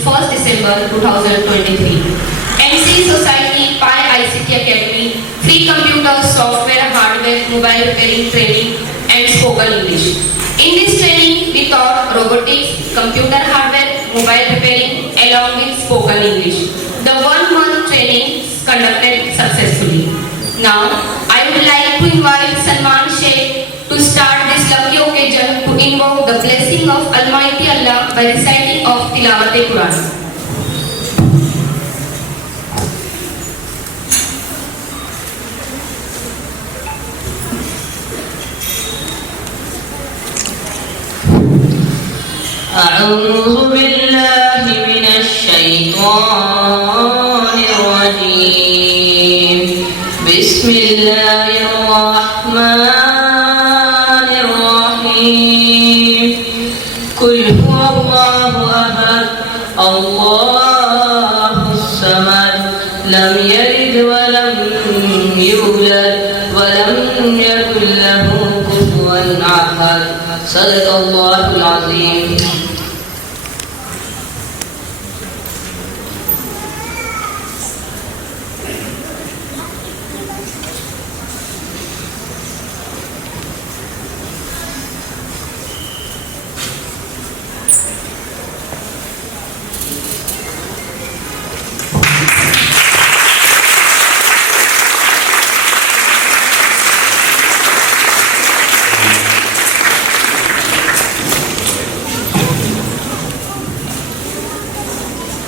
1st December 2023. MC Society Pi ICT Academy, free computer, software, hardware, mobile repairing training and spoken English. In this training, we taught robotics, computer hardware, mobile repairing along with spoken English. The 1-month training conducted successfully. Now, I would like to invite Salman Sheikh to start this lucky occasion to invoke the blessing of Almighty Allah by reciting of Tilawat-e-Quran. أعوذ بالله من الشيطان الرجيم بسم الله الرحمن الرحيم قل هو الله أحد الله الصمد لم يلد ولم يولد ولم يكن له كفوا أحد صدق الله العظيم.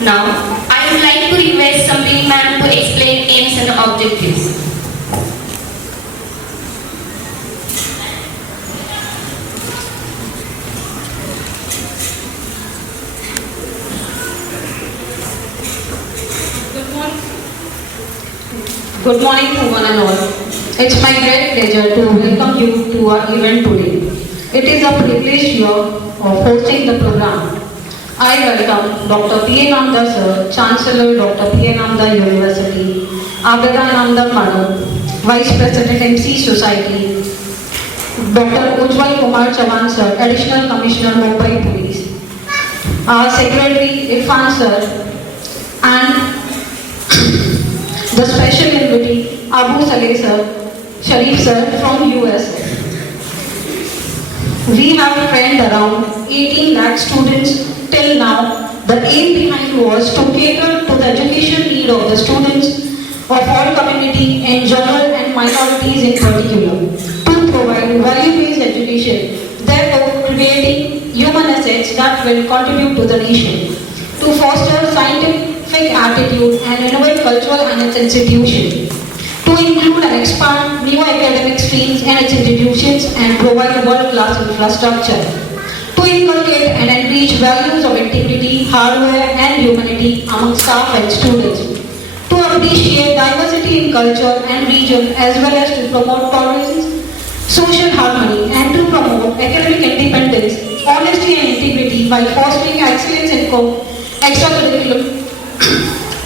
Now, I would like to request Sambil ma'am to explain aims and objectives. Good morning to one and all. It's my great pleasure to welcome you to our event today. It is a privilege here of hosting the program. I welcome Dr. P.A. Namdar Sir, Chancellor Dr. P.A. Namdar University, Abeda Namdar Madam, Vice President MC Society, Dr. Ujjwal Kumar Chavan Sir, Additional Commissioner Mumbai Police, our Secretary Irfan Sir, and the special invitee Abu Saleh Sir, Sharif Sir from US. We have trained around 18 lakh students till now. The aim behind was to cater to the education need of the students of all community in general and minorities in particular, to provide value-based education, therefore creating human assets that will contribute to the nation, to foster scientific attitude and innovate cultural and its institution, to include and expand new academic streams and its institutions and provide world-class infrastructure, to inculcate and enrich values of integrity, hardware and humanity among staff and students, to appreciate diversity in culture and region as well as to promote tolerance, social harmony and to promote academic independence, honesty and integrity by fostering excellence in extracurriculum,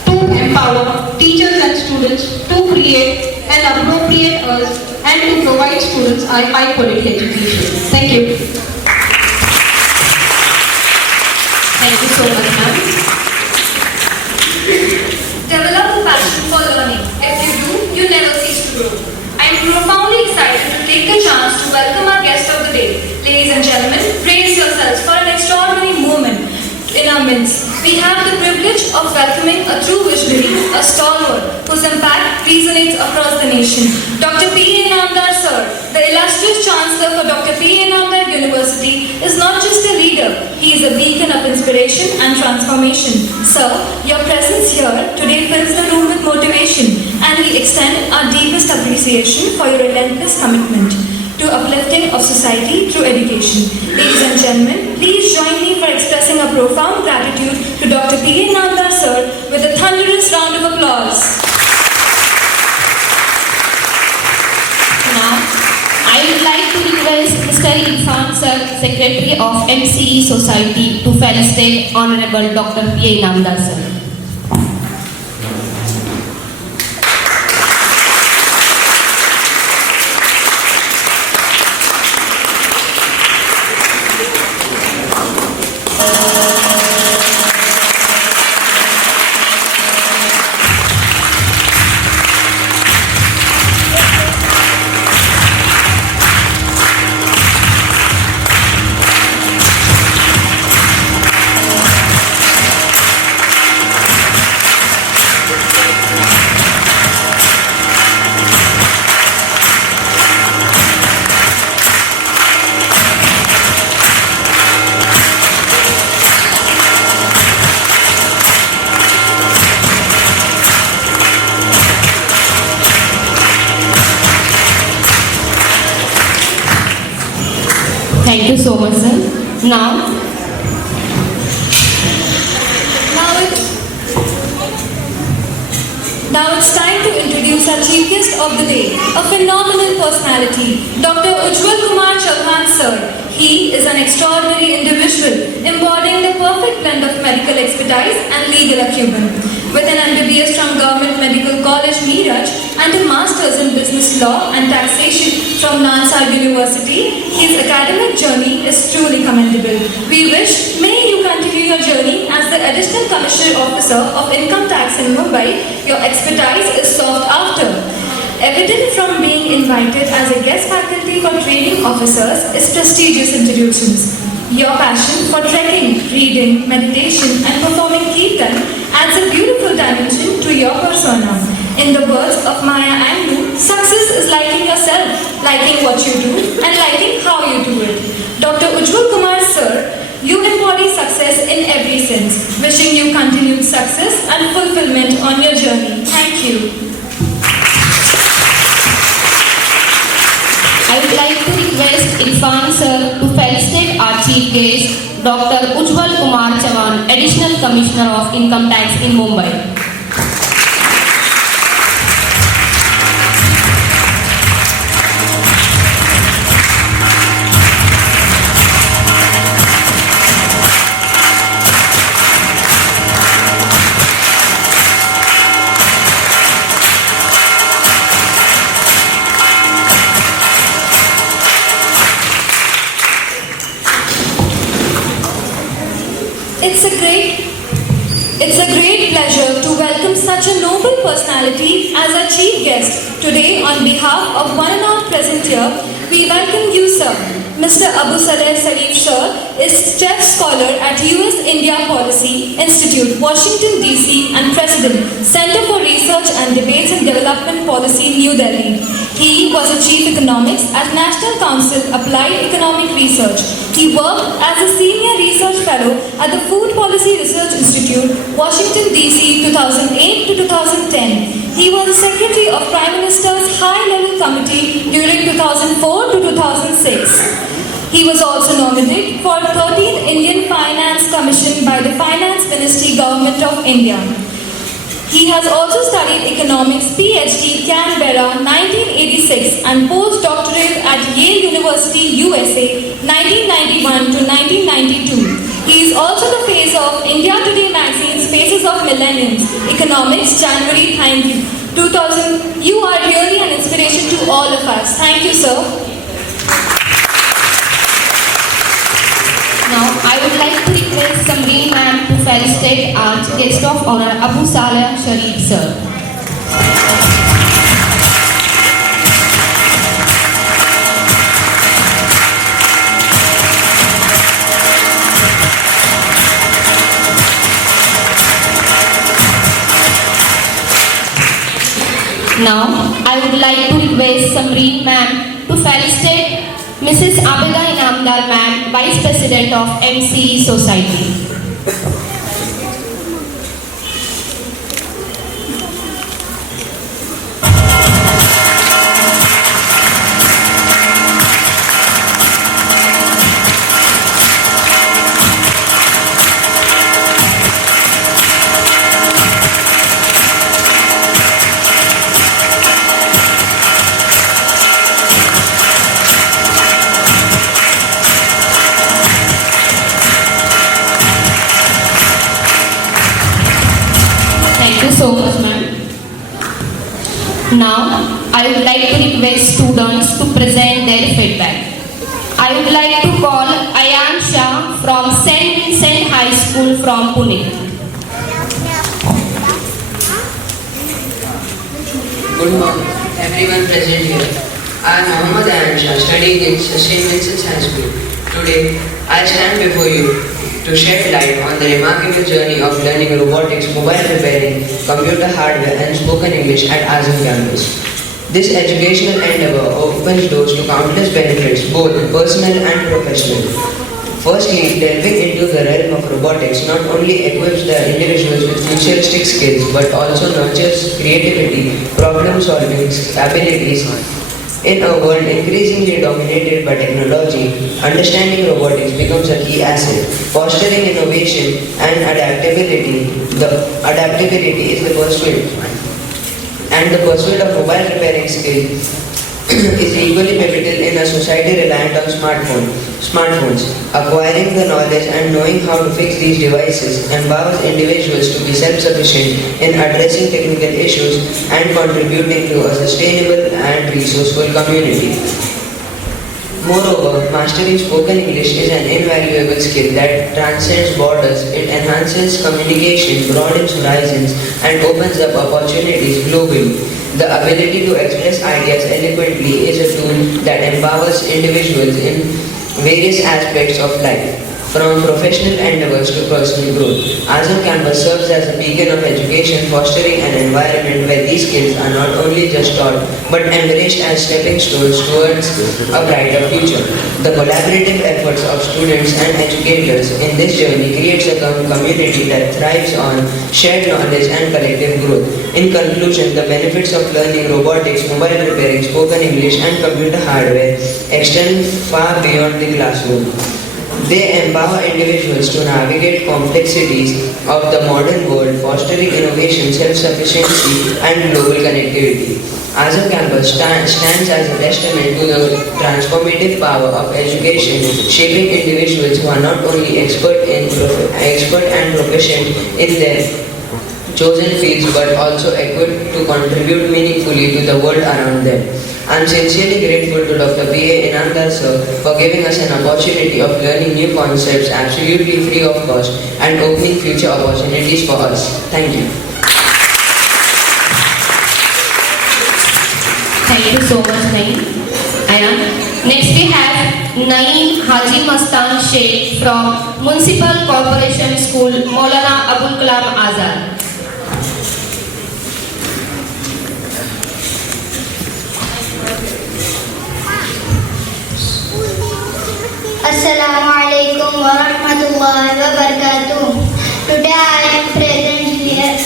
to empower teachers and students to create an appropriate us and to provide students a high quality education. Thank you. Thank you so much, ma'am. Develop a passion for learning. If you do, you never cease to grow. I am profoundly excited to take the chance to welcome our guest of the day. Ladies and gentlemen, brace yourselves for an extraordinary moment in our midst. We have the privilege of welcoming a true visionary, a stalwart, whose impact resonates across the nation. Dr. P.A. Namdar Sir, the illustrious Chancellor for Dr. P.A. Namdar University, is not just a leader, he is a beacon of inspiration and transformation. Sir, your presence here today fills the room with motivation, and we extend our deepest appreciation for your relentless commitment to uplifting of society through education. Ladies and gentlemen, please join me for expressing a profound gratitude to Dr. P.A. Namdar Sir with a thunderous round of applause. Now, I would like to request Mr. Irfan Sir, Secretary of MCE Society, to felicitate Honorable Dr. P.A. Namdar Sir. Thank you so much, sir. Now, Now it's time to introduce our chief guest of the day, a phenomenal personality, Dr. Ujjwal Kumar Chauhan sir. He is an extraordinary individual, embodying the perfect blend of medical expertise and legal acumen. With an MBBS from Government Medical College, Meerut, and a Master's in Business Law and Taxation from Nansar University, his academic journey is truly commendable. We wish may you continue your journey as the Additional Commissioner Officer of Income Tax in Mumbai. Your expertise is sought after. Evident from being invited as a guest faculty for training officers is prestigious institutions. Your passion for trekking, reading, meditation and performing kirtan adds a beautiful dimension to your persona. In the words of Maya Angelou, success is liking yourself, liking what you do and liking how you do it. Dr. Ujjwal Kumar sir, you embody success in every sense. Wishing you continued success and fulfillment on your journey. Thank you. I would like to request Irfan sir to felicitate our chief guest, Dr. Ujjwal Kumar Chauhan, Additional Commissioner of Income Tax in Mumbai. It's a great pleasure to welcome such a noble personality as our chief guest. Today, on behalf of one and all present here, we welcome you, sir. Mr. Abu Saleh Sarif sir is Chief Scholar at US-India Policy Institute, Washington, D.C. and President, Center for Research and Debates and Development Policy, New Delhi. He was a Chief Economist at National Council Applied Economic Research. He worked as a Senior Research Fellow at the Food Policy Research Institute, Washington, D.C. 2008 to 2010. He was the Secretary of Prime Minister's High-Level Committee during 2004 to 2006. He was also nominated for 13th Indian Finance Commission by the Finance Ministry Government of India. He has also studied economics, PhD, Canberra, 1986 and postdoctorate at Yale University, USA, 1991 to 1992. He is also the face of India Today magazine's Faces of Millenniums, Economics, January. Thank you. 2000. You are really an inspiration to all of us. Thank you, sir. Now, I would like to request Samreen ma'am to felicitate our guest of honor, Abu Saleh Sarif sir. Now, I would like to request Samreen ma'am to felicitate Mrs. Abida Inamdar ma'am, Vice President of MCE Society. So much, ma'am. Now, I would like to request students to present their feedback. I would like to call Ayan Shah from St. Vincent High School from Pune. Good morning, everyone present here. I am Muhammad Ayan Shah, studying in St. Vincent High School. Today, I stand before you to shed light on the remarkable journey of learning robotics, mobile repairing, computer hardware and spoken English at Azam campus. This educational endeavor opens doors to countless benefits, both personal and professional. Firstly, delving into the realm of robotics not only equips the individuals with futuristic skills but also nurtures creativity, problem-solving abilities, In a world increasingly dominated by technology, understanding robotics becomes a key asset. Fostering innovation and adaptability, is the pursuit, and the pursuit of mobile repairing skills is equally pivotal in a society reliant on smartphones. Acquiring the knowledge and knowing how to fix these devices empowers individuals to be self-sufficient in addressing technical issues and contributing to a sustainable and resourceful community. Moreover, mastering spoken English is an invaluable skill that transcends borders. It enhances communication, broadens horizons, and opens up opportunities globally. The ability to express ideas eloquently is a tool that empowers individuals in various aspects of life, from professional endeavors to personal growth. Azam Campus serves as a beacon of education, fostering an environment where these skills are not only just taught but embraced as stepping stones towards a brighter future. The collaborative efforts of students and educators in this journey creates a community that thrives on shared knowledge and collective growth. In conclusion, the benefits of learning robotics, mobile repairing, spoken English, and computer hardware extend far beyond the classroom. They empower individuals to navigate complexities of the modern world, fostering innovation, self-sufficiency, and global connectivity. Azam Campus stands as a testament to the transformative power of education, shaping individuals who are not only expert and proficient in their chosen fields but also equipped to contribute meaningfully to the world around them. I am sincerely grateful to Dr. B.A. Inamdar sir for giving us an opportunity of learning new concepts absolutely free of cost and opening future opportunities for us. Thank you. Thank you so much, Naeem. Ayan. Next we have Naeem Haji Mastan Sheikh from Municipal Corporation School, Maulana Abul Kalam Azad. Assalamu alaikum wa rahmatullahi wa barakatuh. Today I am present here.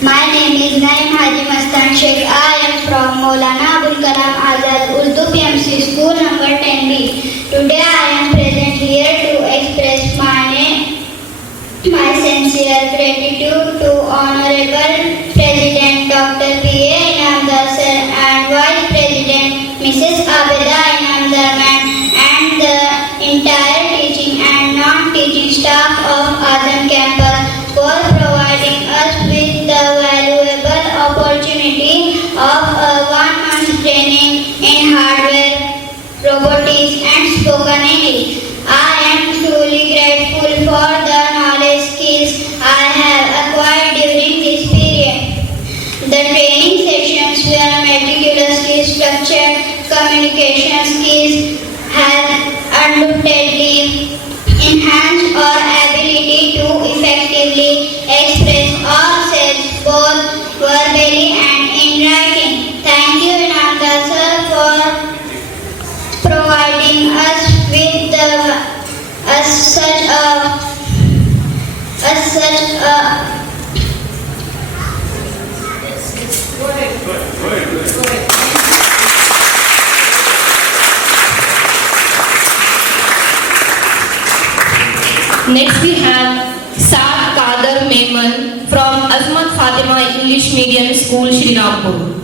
My name is Naeem Haji Mastan Sheikh. I am from Maulana Abul Kalam Azad Urdu PMC School number 10B. Today I am present here to express my sincere gratitude to Honorable President Dr. B.A. Inamdar sir and Vice President Mrs. Abida Inamdar ma'am and the entire teaching and non-teaching staff of Azam Campus for providing us with the valuable opportunity of a 1-month training in hardware, robotics and spoken English. I am truly grateful for the knowledge skills I have acquired during this period. The training sessions were meticulously structured, communication skills have undoubtedly enhanced our ability to effectively express ourselves both verbally and in writing. Thank you, Inamdar sir, for providing us with such a Next we have Saad Kader Memon from Azmat Fatima English Medium School, Srinagar.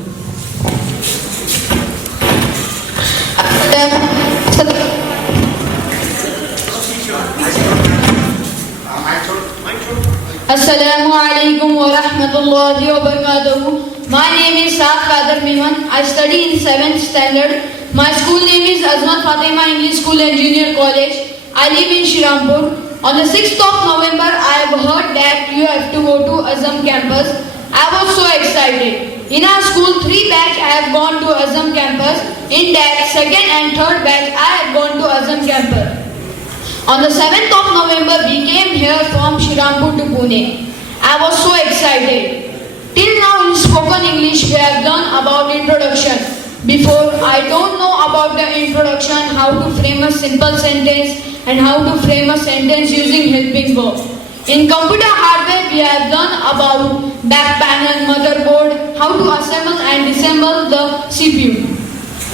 Assalamu alaikum wa rahmatullahi wa barakatuh. My name is Saad Kader Memon. I study in 7th standard. My school name is Azmat Fatima English School and Junior College. I live in Shirampur. On the 6th of November, I have heard that you have to go to Azam campus. I was so excited. In our school, 3 batch I have gone to Azam campus. In that, 2nd and 3rd batch I have gone to Azam campus. On the 7th of November, we came here from Shirampur to Pune. I was so excited. Till now in spoken English, we have learned about introduction. Before, I don't know about the introduction, how to frame a simple sentence and how to frame a sentence using helping verb. In computer hardware, we have learned about back panel, motherboard, how to assemble and disassemble the CPU.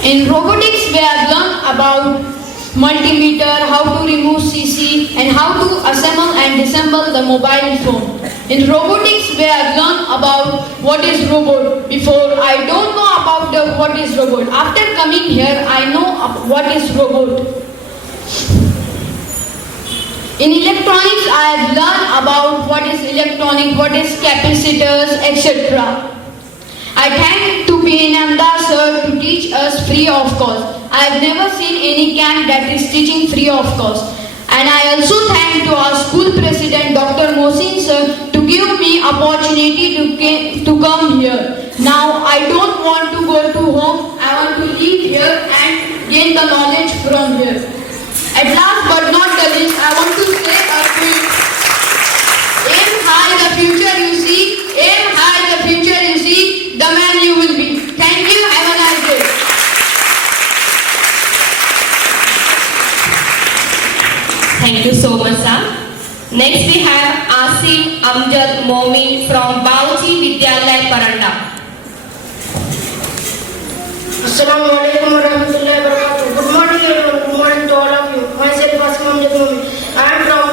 In robotics, we have learned about multimeter, how to remove CC, and how to assemble and disassemble the mobile phone. In robotics, we have learned about what is robot. Before, I don't know about what is robot. After coming here, I know what is robot. In electronics, I have learned about what is electronic, what is capacitors, etc. I thank to P. Nanda sir to teach us free of cost. I have never seen any camp that is teaching free of cost. And I also thank to our school president Dr. Mohsin sir to give me opportunity to come here. Now I don't want to go to home. I want to live here and gain the knowledge from here. At last but not the least, I want to say a few. Aim high the future you see. Aim high the future you see. The man you will be. Thank you. Have a nice day. Thank you so much, sir. Next we have Asim Amjad Momin from Bauchi Vidyalaya, Paranda. Assalamu alaikum warahmatullahi wabarakatuh. Good morning everyone. Good morning to all of you. Myself Asim Amjad Momin. I am from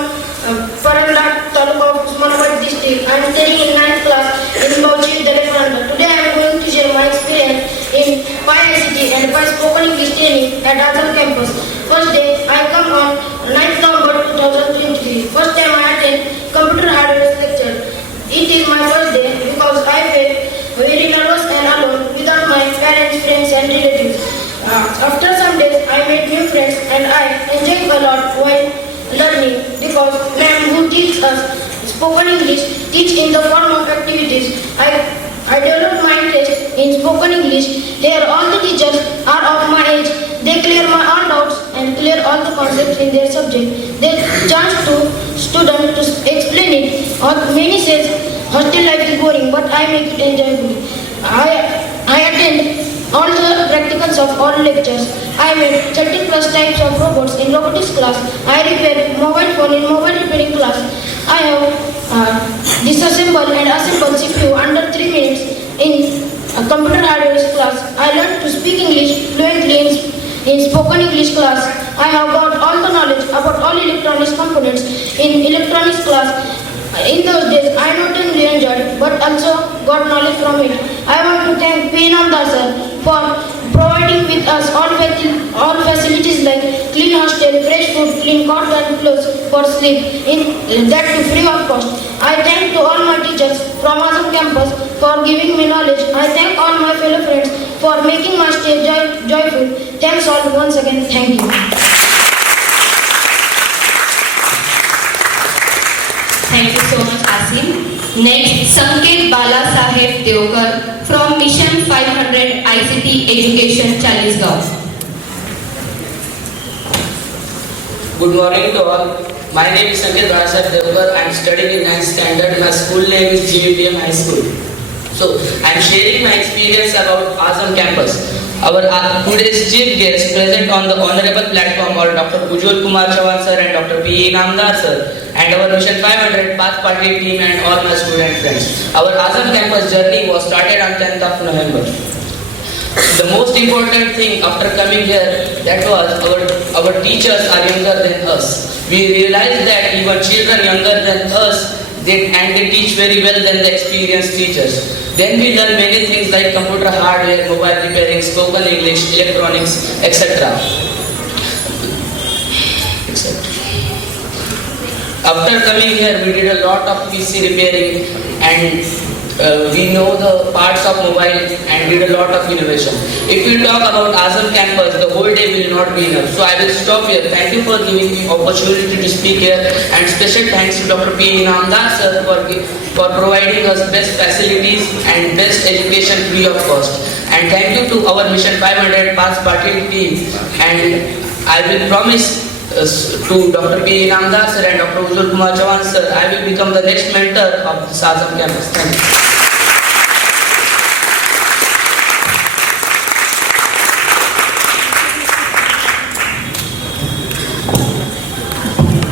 Paranda, Taluka of Usmanabad district. I am studying in 9th class in Bauchi Vidyalaya, Paranda. Today I am going to share my experience in PICT and PI spoken English training at Azam campus. First day I come on 9th November 2023. First time I attend computer hardware lecture. It is my first day because I felt very nervous and alone without my parents, friends and relatives. After some days I made new friends and I enjoyed a lot while learning because ma'am who teaches us spoken English teach in the form of activities. I developed my interest in spoken English. Here all the teachers are of my age. They clear my all doubts and clear all the concepts in their subject. They chance to students to explain it. Or many says hostel life is boring, but I make it enjoyable. I attend all the practicals of all lectures. I made 30 plus types of robots in robotics class. I repaired mobile phone in mobile repairing class. I have disassembled and assembled CPU under 3 minutes in a computer hardware class. I learned to speak English fluently in spoken English class. I have got all the knowledge about all electronics components in electronics class. In those days, I not only enjoyed but also got knowledge from it. I want to thank P. Nanda sir for providing with us all facilities like clean hostel, fresh food, clean cot and clothes for sleep, that too free of cost. I thank to all my teachers from Azam campus for giving me knowledge. I thank all my fellow friends for making my stay joyful. Thanks all once again. Thank you. Thank you so much, Asim. Next, Sanket Bala Saheb Devkar from Mission 500 ICT Education, Chalisgaon. Good morning to all. My name is Sanket Bala Saheb Devkar. I am studying in 9th standard. My school name is GVPM High School. So, I am sharing my experience about Azam campus. Our today's chief guests present on the honorable platform are Dr. Ujjwal Kumar Chauhan sir and Dr. P. Namdar sir and our Mission 500 Path Party team and all my student friends. Our Azam campus journey was started on 10th of November. The most important thing after coming here, that was our teachers are younger than us. We realized that even children younger than us, they teach very well than the experienced teachers. Then we learn many things like computer hardware, mobile repairing, spoken English, electronics, etc. After coming here, we did a lot of PC repairing and we know the parts of mobile and did a lot of innovation. If we talk about Azam campus, the whole day will not be enough. So I will stop here. Thank you for giving me opportunity to speak here, and special thanks to Dr. P. Namdar sir for providing us best facilities and best education free of cost. And thank you to our Mission 500 Path Party team. And I will promise to Dr. P. Namdar sir and Dr. Ujjwal Kumar Chauhan sir, I will become the next mentor of the Azam campus. Thank you.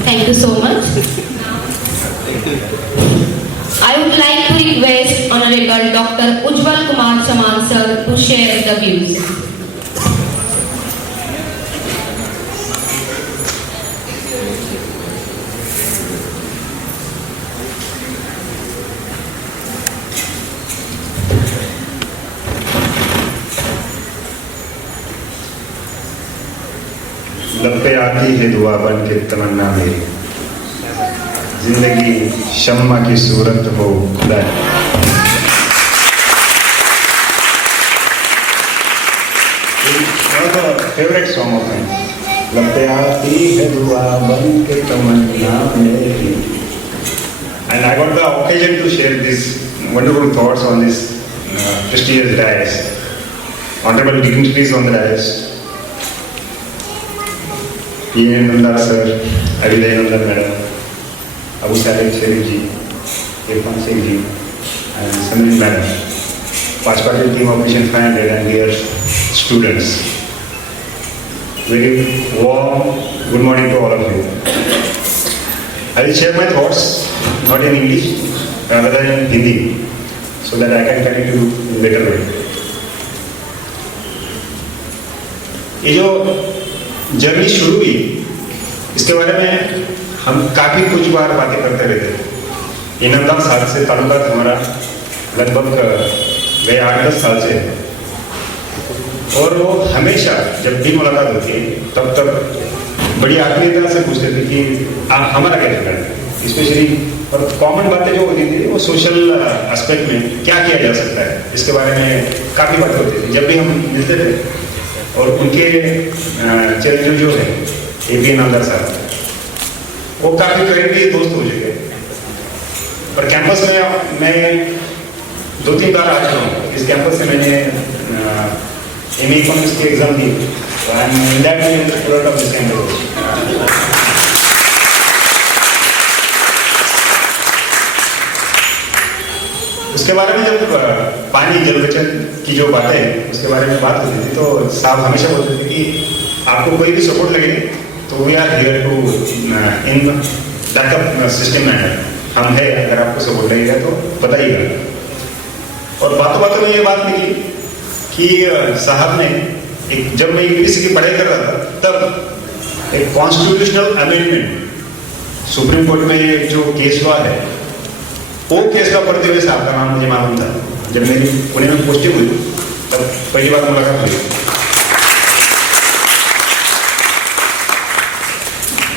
Thank you so much. I would like to request Honorable Dr. Ujjwal Kumar Chauhan sir to share the views. लब पे आती है दुआ बन के तमन्ना मेरी, जिंदगी शम्मा की सूरत हो खुदा। फेवरेट सॉन्ग ऑफ माइन, लब पे आती है दुआ बन के तमन्ना मेरी। And I got the occasion to share these wonderful thoughts on this prestigious dais. Honorable dignitaries on the dais. P.N. Nanda sir, Aviday Nanda madam, Abu Saleh Sharif ji, Irfan Singh ji, and Samrin madam, participating team of Mission 500 and dear students. Very warm good morning to all of you. I will share my thoughts, not in English, rather in Hindi, so that I can connect you in a better way. ये जो जर्नी शुरू हुई, इसके बारे में हम काफ़ी कुछ बार बातें करते रहते थे। इन 10 साल से ताल्लुकात हमारा लगभग गए 8-10 साल से है। और वो हमेशा जब भी मुलाकात होती है तब तक बड़ी आत्मीयता से पूछते थे कि आप हमारा क्या करना है, स्पेशली और कॉमन बातें जो होती थी वो सोशल एस्पेक्ट में क्या किया जा सकता है, इसके बारे में काफ़ी बातें होती थी। जब भी हम मिलते थे और उनके चरित्र जो है A.P. नंदा साहब, वो काफ़ी करीबी दोस्त हो चुके। पर कैंपस में मैं 2-3 बार आ चुका हूँ। इस कैंपस से मैंने MA इकोनॉमिक्स की एग्जाम दी, तो I am in that product of this campus. उसके बारे में जब पानी जल बचत की जो बातें हैं उसके बारे में बात होती थी, तो साहब हमेशा बोलते थे कि आपको कोई भी सपोर्ट लगे तो we are here to in backup system में हम है, अगर आपको सपोर्ट लगेगा तो बताइएगा। और बातों बातों में ये बात निकली कि साहब ने जब मैं यूपीएससी की पढ़ाई कर रहा था तब एक कॉन्स्टिट्यूशनल अमेंडमेंट सुप्रीम कोर्ट में जो केस हुआ है वो केस का पढ़ते हुए साहब का नाम मुझे मालूम था। जब मेरी पुणे में पोस्टिंग हुई तब पहली बार मुलाकात हुई।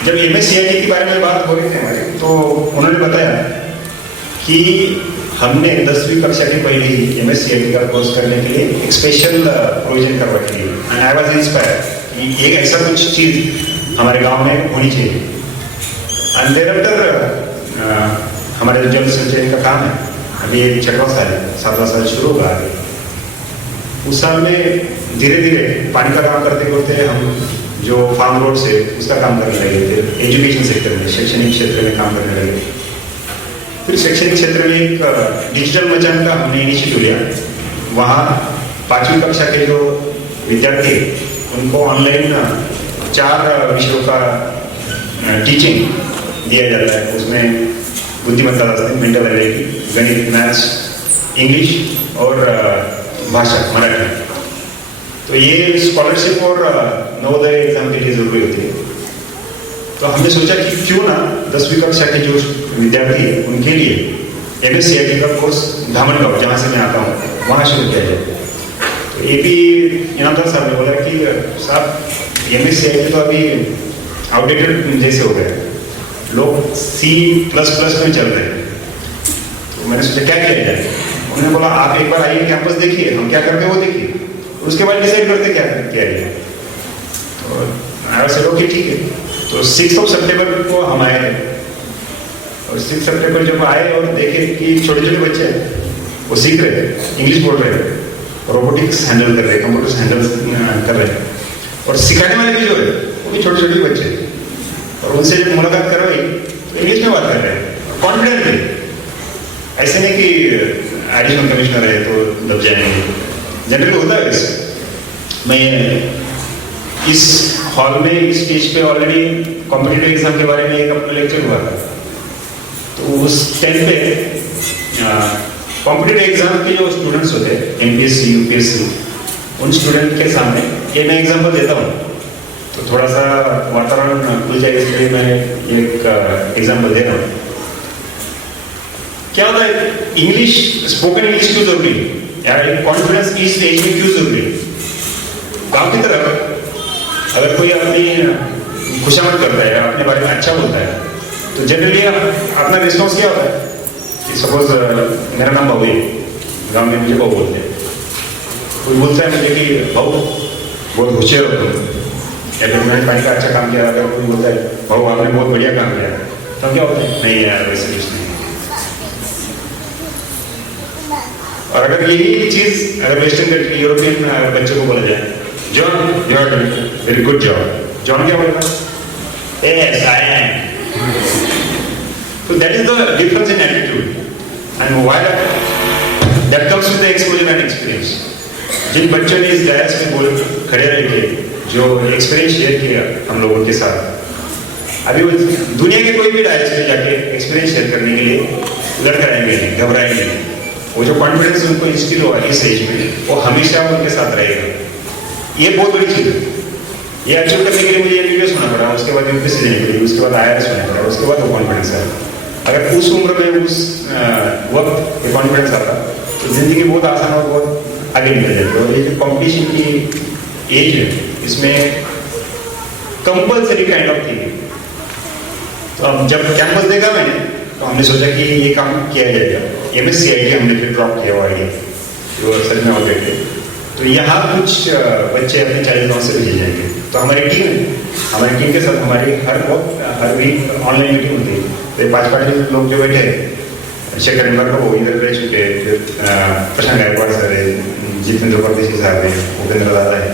जब MSCIT के बारे में बात हो रही थी हमारी, तो उन्होंने बताया कि हमने 10वीं कक्षा के पहले ही MSCIT का कोर्स करने के लिए एक स्पेशल प्रोविजन कर रखी है। एंड आई वाज इंस्पायर्ड, एक ऐसा कुछ चीज़ हमारे गांव में होनी चाहिए। एंड देयर आफ्टर हमारे जल संचय का काम है, अभी 6वां साल है, 7वां साल शुरू होगा आगे। उस साल में धीरे धीरे पानी का काम करते करते हम जो फार्म रोड से उसका काम करने लगे थे, एजुकेशन सेक्टर में, शैक्षणिक क्षेत्र में काम करने लगे। फिर शैक्षणिक क्षेत्र में एक डिजिटल मचान का हमने इनिशिएटिव लिया। वहाँ 5वीं कक्षा के जो विद्यार्थी उनको ऑनलाइन 4 विषयों का टीचिंग दिया जाता है। उसमें बुद्धिमत्ता, मेंटल एबिलिटी, गणित, मैथ्स, इंग्लिश और भाषा मराठी। तो ये स्कॉलरशिप और नवोदय एग्जाम के लिए जरूरी होती है। तो हमने सोचा कि क्यों ना 10वीं कक्षा के जो विद्यार्थी है उनके लिए MSCIT का कोर्स धामनगांव, जहाँ से मैं आता हूँ, वहाँ शुरू किया जाए। तो A.P. इनामदार साहब ने बोला कि साहब MSCIT तो अभी आउटडेटेड जैसे हो गए, लोग C++ में चल रहे हैं। तो मैंने सोचा क्या किया जाए। उन्होंने बोला आप एक बार आइए, कैंपस देखिए, हम क्या करते हैं वो देखिए, उसके बाद डिसाइड करते क्या किया जाए। तो आई सेड ओके ठीक है। तो 6 सितंबर को हम आए और 6 सितंबर जब आए और देखे कि छोटे छोटे बच्चे वो सीख रहे थे, इंग्लिश बोल रहे थे, रोबोटिक्स हैंडल कर रहे हैं, कंप्यूटर्स हैंडल कर रहे हैं, और सिखाने वाले भी जो है वो भी छोटे छोटे बच्चे। और उनसे जब मुलाकात करवाई तो इंग्लिश में बात कर रहे हैं, कॉन्फिडेंटली। ऐसे नहीं कि एडिशनल कमिश्नर है तो दब जाएंगे, जनरली होता है वैसे। मैं इस हॉल में इस स्टेज पे ऑलरेडी कॉम्पिटिटिव एग्जाम के बारे में एक अपना लेक्चर हुआ था। तो उस टाइम पे कॉम्पिटिटिव एग्जाम के जो स्टूडेंट्स होते हैं MPSC UPSC, उन स्टूडेंट के सामने ये मैं एग्जाम्पल देता हूँ तो थोड़ा सा वातावरण खुल जाए, इसलिए मैं एक एग्जाम्पल दे रहा हूँ। क्या होता है, इंग्लिश, स्पोकन इंग्लिश क्यों जरूरी है यार, कॉन्फिडेंस इस स्टेज में क्यों जरूरी है। गाँव की तरफ अगर कोई अपनी खुशामद करता है, अपने बारे में अच्छा बोलता है, तो जनरली अपना रिस्पॉन्स क्या होता है कि सपोज मेरा नाम बाबू है, गाँव में मुझे बाबू बोलते हैं, कोई बोलता है मुझे कि बाबू बहुत होशियार हो तुम, या फिर मैंने पानी का अच्छा काम किया, अगर कोई बोलता है बाबू आपने बहुत बढ़िया काम किया, तो क्या होता है नहीं यार वैसे कुछ नहीं। और अगर यही चीज अगर वेस्टर्न कंट्री यूरोपियन बच्चों को बोला जाए, John you are doing very good job, John क्या बोलेगा? Yes I am. So that is the difference in attitude, and why that comes with the exposure and experience. जिन बच्चों ने इस डायस में बोल खड़े रह के जो एक्सपीरियंस शेयर किया हम लोगों के साथ, अभी वो दुनिया के कोई भी डायस में जाके एक्सपीरियंस शेयर करने के लिए लड़खड़ाएंगे नहीं, घबराएंगे नहीं। वो जो कॉन्फिडेंस उनको इंस्टिल हुआ इस एज में, वो हमेशा उनके साथ रहेगा। ये बहुत बड़ी चीज़ है। ये अचीव करने के लिए मुझे वीडियो सुनना पड़ा, उसके बाद यूपीएससी देने के लिए, उसके बाद IRS सुनना पड़ा, उसके बाद वो कॉन्फिडेंस आया। अगर उस उम्र में उस वक्त ये कॉन्फिडेंस आता तो जिंदगी बहुत आसान और बहुत आगे निकल जाती। और ये जो कॉम्पिटिशन की एज है, इसमें कंपल्सरी काइंड ऑफ थिंग है। तो अब जब कैंपस देखा मैंने, तो हमने सोचा कि ये काम किया जाएगा। MSCIT हमने फिर ड्रॉप किया वो आइडिया, जो सर में ऑलरेडी थे। तो यहाँ कुछ बच्चे अपने 40 गाँव से भेजे जाएंगे। तो हमारी टीम के साथ हमारी हर वीक ऑनलाइन मीटिंग होती है। तो 5 लोग जो बैठे हैं, शेखर निम्बर वो इधर रह चुके, प्रशांत गायकवाड़ सर है, जितेंद्र परदेशी साहब है, उपेंद्र दादा है।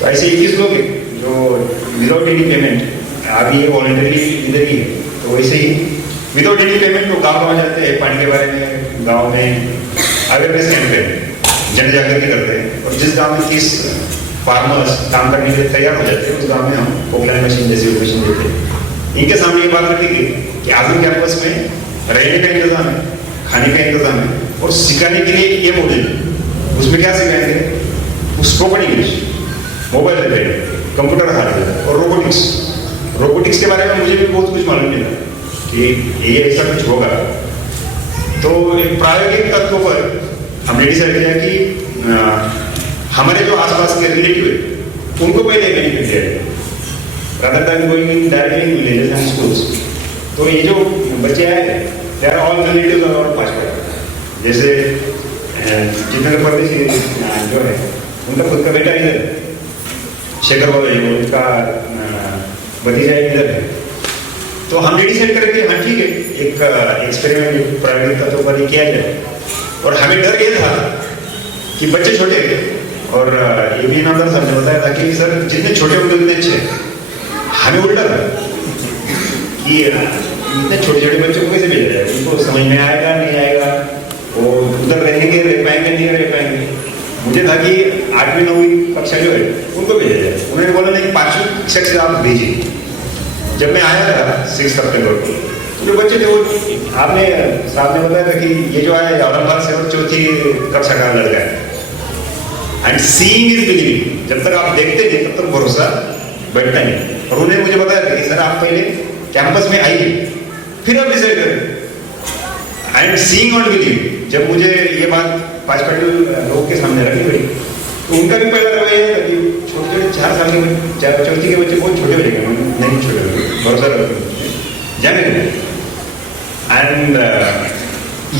तो ऐसे 21 लोग हैं जो विदाउट एनी पेमेंट, अभी ये वॉलंटरी इधर ही है, तो वैसे ही विदाउट एनी पेमेंट वो गाँव जाते हैं, पानी के बारे में गाँव में अवेयरनेस कैंपेन जन जागृति करते हैं। और जिस गांव में 30 फार्मर्स काम करने के लिए तैयार हो जाते हैं, उस गांव में हम पोकलाइन मशीन जैसी मशीन देते हैं। इनके सामने ये बात रखी गई कि आजम कैंपस में रहने का इंतजाम है, खाने का इंतजाम है, और सिखाने के लिए ये मॉडल है। उसमें क्या सिखाएंगे? Spoken English, mobile repair, computer hardware और रोबोटिक्स के बारे में मुझे भी बहुत कुछ मालूम नहीं था कि ये ऐसा कुछ होगा। तो एक प्रायोगिक तत्व पर हमने डिसाइड किया कि हमारे जो आसपास के रिलेटिव है उनको पहले बेनिफिट दिया जाए, rather than going in directly in villages and schools. तो ये जो बच्चे आए they are all relatives about passport. जैसे जितेंद्र परदेशी जो है, उनका खुद का बेटा इधर, शेखर बाबा जी उनका भतीजा इधर है। तो हमने डिसाइड करके हाँ ठीक है, एक एक्सपेरिमेंट प्रायोगिक तत्व पर किया जाए। और हमें डर ये था कि बच्चे छोटे, और ये भी नामदार साहब ने बताया था कि सर जितने छोटे होंगे उतने अच्छे। हमें उल्टा था कि इतने छोटे छोटे बच्चों को कैसे भेजा जाए, उनको समझ में आएगा नहीं आएगा, वो उधर रहेंगे रह पाएंगे नहीं रह पाएंगे। मुझे था कि 8वीं 9वीं कक्षा जो है उनको भेजा जाए। उन्होंने बोला नहीं, 5वीं कक्षा से आप भेजिए। जब मैं आया था 6 सितंबर को, तो जो बच्चे थे वो आपने साहब ने बताया था कि ये जो आया औरंगाबाद से और 4थी कक्षा का लड़का है। एंड सीइंग इज बिलीविंग, जब तक आप देखते नहीं तब तक भरोसा बैठता नहीं। और उन्होंने मुझे बताया था कि सर आप पहले कैंपस में आइए, फिर आप डिसाइड करें। एंड सीइंग और बिलीविंग, जब मुझे ये बात 5 लोगों के सामने रखी गई, तो उनका भी पहला रवैया था कि छोटे 4 साल के बच्चे, 4वीं के बच्चे बहुत छोटे बच्चे नहीं, छोटे भरोसा रखते जाने। एंड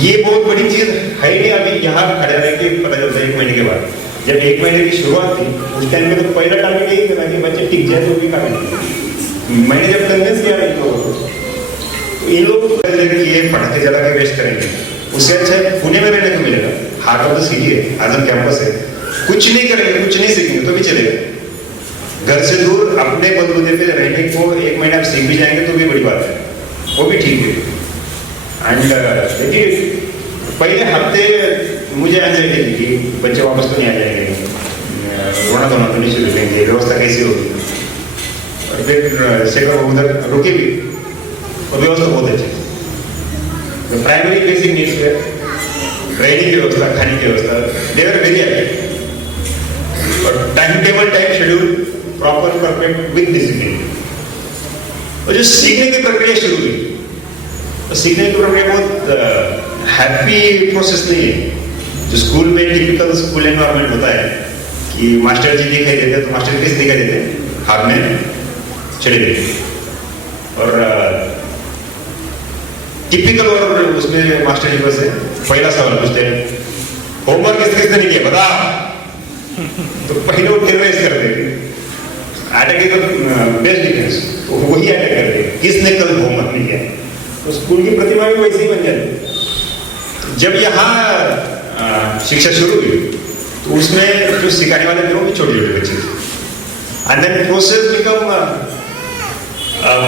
ये बहुत बड़ी चीज है नहीं। अभी यहाँ खड़े रह के पता चलता है 1 महीने के बाद। जब 1 महीने की शुरुआत थी उस टाइम में तो पहला टारगेट यही था कि बच्चे टिक जाए, तो भी काम। मैंने जब कन्विंस किया इन लोगों को, तो इन लोग ये पटाखे जला के वेस्ट करेंगे, उससे अच्छा है पुणे में रहने को मिलेगा। हार्ट ऑफ द सिटी है, आजम कैंपस है, कुछ नहीं करेंगे, कुछ नहीं सीखेंगे तो भी चलेगा। घर से दूर अपने बलबूते पे रहने को 1 महीना सीख भी जाएंगे तो भी बड़ी बात है, वो भी ठीक है। एंड देखिए पहले हफ्ते मुझे एंजाइटी थी कि बच्चे वापस तो नहीं आ जाएंगे, रोना धोना तो नहीं शुरू करेंगे, व्यवस्था कैसी होगी। और फिर शेखर उधर रुके भी, और व्यवस्था बहुत अच्छी थी। प्राइमरी बेसिक नीड्स पे रहने की व्यवस्था, खाने की व्यवस्था, दे आर वेरी एक्टिव। और time table, time schedule proper perfect with discipline. और जो सीखने की प्रक्रिया शुरू हुई, तो सीखने की प्रक्रिया बहुत हैप्पी प्रोसेस नहीं है। जो स्कूल में टिपिकल स्कूल एनवायरनमेंट होता है कि मास्टर जी दिखाई देते हैं, तो मास्टर कैसे दिखाई देते हैं? हाथ में चले गए। और टिपिकल और उसमें मास्टर जी से पहला सवाल पूछते हैं, होमवर्क किसने नहीं किया बता। तो पहले वो टेरराइज करते attack is the best defence, तो वही अटैक करते किसने कल होमवर्क नहीं किया। तो स्कूल की प्रतिभा भी वैसे ही बन जाती। जब यहाँ शिक्षा शुरू हुई तो उसमें जो सिखाने वाले थे वो भी छोटे छोटे बच्चे थे, and then process become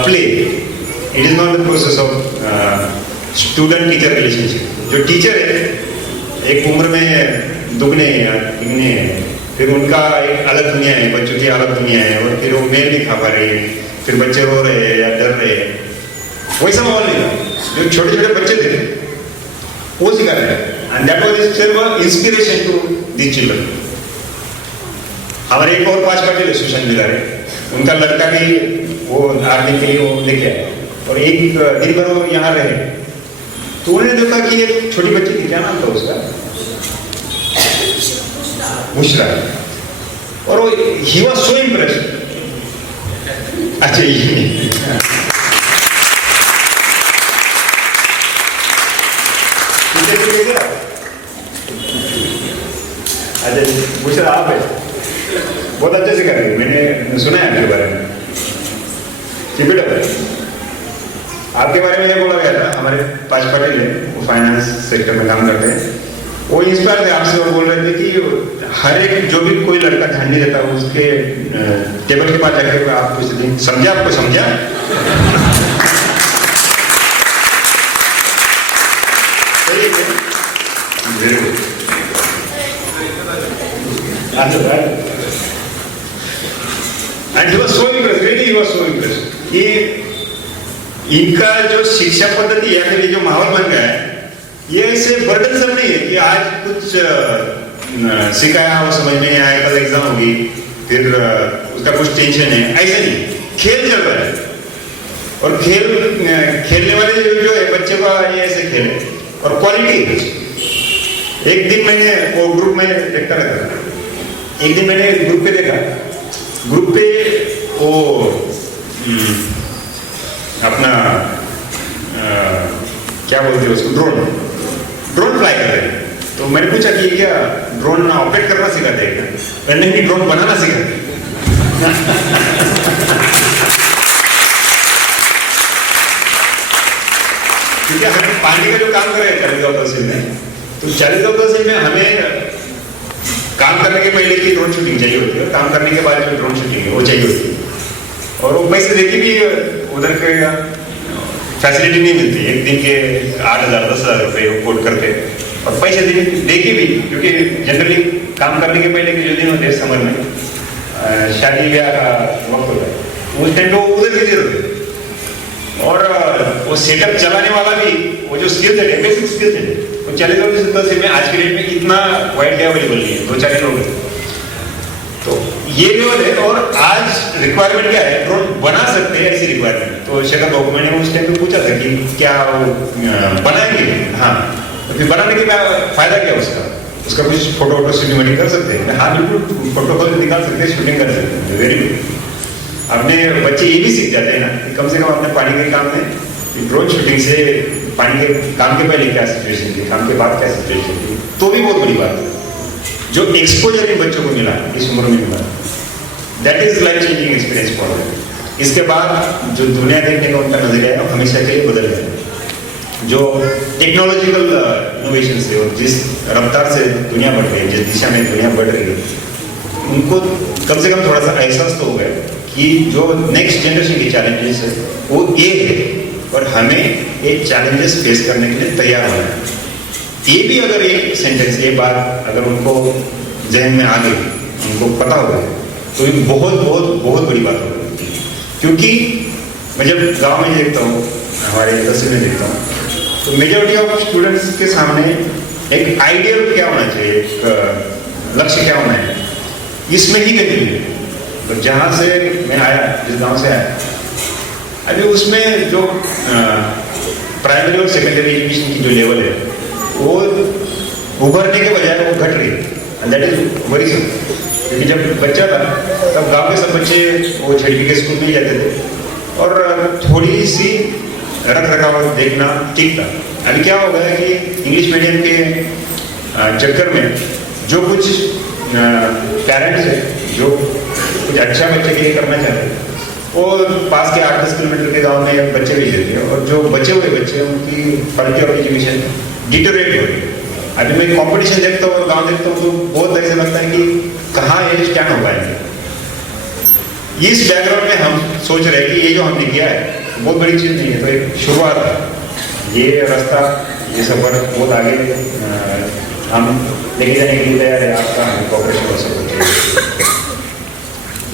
play. It is not the process of student teacher relationship. जो टीचर है एक उम्र में दुगने या तिगने हैं, फिर उनका एक अलग दुनिया है, बच्चों की अलग दुनिया है, और फिर वो मेल नहीं खा पा रहे हैं, फिर बच्चे रो रहे हैं या डर रहे हैं, वैसा माहौल नहीं था। जो छोटे छोटे बच्चे थे वो सिखा रहे हैं, एंड दैट वाज सिर्फ इंस्पिरेशन टू दीज चिल्ड्रन। हमारे एक और 5 पाटिल सोशल मिला रहे, उनका लड़का भी वो 8 दिन के लिए वो लेके आया, और एक दिन भर वो यहाँ रहे। तो उन्होंने देखा कि एक छोटी बच्ची थी, क्या नाम था उसका, बुशरा, और वो ही वाज सो इम्प्रेस्ड। अच्छा ये अच्छा बुशरा आप है, बहुत अच्छे से कर रही है, मैंने सुना है आपके बारे में। आपके बारे में ये बोला गया था, हमारे 5 पाटिल है, वो फाइनेंस सेक्टर में काम करते हैं, वो इंस्पायर थे आपसे और बोल रहे थे कि हर एक जो भी कोई लड़का ध्यान नहीं देता उसके टेबल के पास जाकर आप कुछ समझा, आपको समझा। And he was so impressed, really he was so impressed कि इनका जो शिक्षा पद्धति या फिर जो माहौल बन गया है ये ऐसे बर्डनसम नहीं है कि आज कुछ सिखाया वो समझ में नहीं आया, कल एग्जाम होगी, फिर उसका कुछ टेंशन है, ऐसा नहीं। खेल चल रहा है, और खेलने वाले जो है बच्चे का ये ऐसे खेल है, और क्वालिटी। एक दिन मैंने वो ग्रुप में देखता रहता था, एक दिन मैंने ग्रुप पे देखा, ग्रुप पे वो अपना क्या बोलते हैं उसको, ड्रोन फ्लाई कर रहे हैं। तो मैंने पूछा कि क्या ड्रोन ऑपरेट करना सिखाते हैं क्या? नहीं, ड्रोन बनाना सिखाते हैं। क्योंकि हम पानी का जो काम कर रहे हैं 40,000 तहसील में, तो 40,000 तहसील में हमें काम करने के पहले की ड्रोन शूटिंग चाहिए होती है, और काम करने के बाद जो ड्रोन शूटिंग है वो चाहिए होती है, और वो पैसे देके भी उधर के फैसिलिटी नहीं मिलती। एक दिन के 8,000 10,000 रुपये वो कोट करते, और पैसे देके भी, क्योंकि जनरली काम करने के पहले के जो दिन होते हैं समर में, शादी ब्याह का वक्त होता है, उस टाइम तो उधर की जरूरत है, और वो सेटअप चलाने वाला भी वो जो स्किल्स है, बेसिक स्किल्स है, तो 40,000 में आज के डेट में इतना वाइड अवेलेबल नहीं है, 2-4 लोग हैं। तो ये लेवल है, और आज रिक्वायरमेंट क्या है, ड्रोन बना सकते हैं ऐसी रिक्वायरमेंट। तो शेखर बाबू मैंने उस टाइम पे पूछा था कि क्या वो बनाएंगे, हाँ, तो फिर बनाने के क्या फायदा क्या उसका कुछ फोटो सिनेमेटिक कर सकते हैं? हाँ बिल्कुल, फोटो निकाल सकते हैं, शूटिंग कर सकते हैं, वेरी गुड। अपने बच्चे ये भी सीख जाते हैं ना कि कम से कम अपने पानी के काम में ड्रोन शूटिंग से पानी के काम के पहले क्या सिचुएशन थी, काम के बाद क्या सिचुएशन थी, तो भी बहुत बड़ी बात है। जो एक्सपोजर इन बच्चों को मिला इस उम्र में मिला, that is life changing experience for them. इसके बाद जो दुनिया देखने का उनका नजरिया है हमेशा के लिए बदल गया। जो टेक्नोलॉजिकल इनोवेशन से और जिस रफ्तार से दुनिया बढ़ रही है, जिस दिशा में दुनिया बढ़ रही है, उनको कम से कम थोड़ा सा एहसास तो हो गया कि जो नेक्स्ट जनरेशन के चैलेंजेस है वो एक है, और हमें ये चैलेंजेस फेस करने के लिए तैयार होना है। ये भी अगर एक सेंटेंस, ये बात अगर उनको जहन में आ गई, उनको पता हो गया, तो ये बहुत बहुत बहुत बड़ी बात होगी। क्योंकि मैं जब गांव में देखता हूँ, हमारे तहसील में देखता हूँ, तो मेजॉरिटी ऑफ स्टूडेंट्स के सामने एक आइडियल क्या होना चाहिए, एक लक्ष्य क्या होना है, इसमें ही कंफ्यूजन है। तो जहाँ से मैं आया, जिस गांव से आया, अभी उसमें जो प्राइमरी और सेकेंडरी एजुकेशन की जो लेवल है वो उभरने के बजाय वो घट रही है। एंड दैट इज वरीसम, क्योंकि जब बच्चा था तब गांव के सब बच्चे वो झड़पी के स्कूल में ही जाते थे और थोड़ी सी रख रखाव देखना ठीक था। अभी क्या हो गया कि इंग्लिश मीडियम के चक्कर में जो कुछ पेरेंट्स है जो कुछ अच्छा बच्चे के लिए करना चाहते हैं वो पास के 8-10 किलोमीटर के गांव में बच्चे भेज देते हैं और जो बचे हुए बच्चे हैं उनकी क्वालिटी ऑफ एजुकेशन डिटोरेट हो रही है। अभी मैं कंपटीशन देखता हूँ और गांव देखता हूँ तो बहुत ऐसा लगता है कि कहाँ ये स्टैंड हो पाएंगे। इस बैकग्राउंड में हम सोच रहे हैं कि ये जो हमने किया है बहुत बड़ी चीज़ नहीं है, तो एक शुरुआत है। ये रास्ता ये सफर बहुत आगे हम लेके जाने के लिए तैयार है। आपका हमें कॉपरेशन हो सकता है।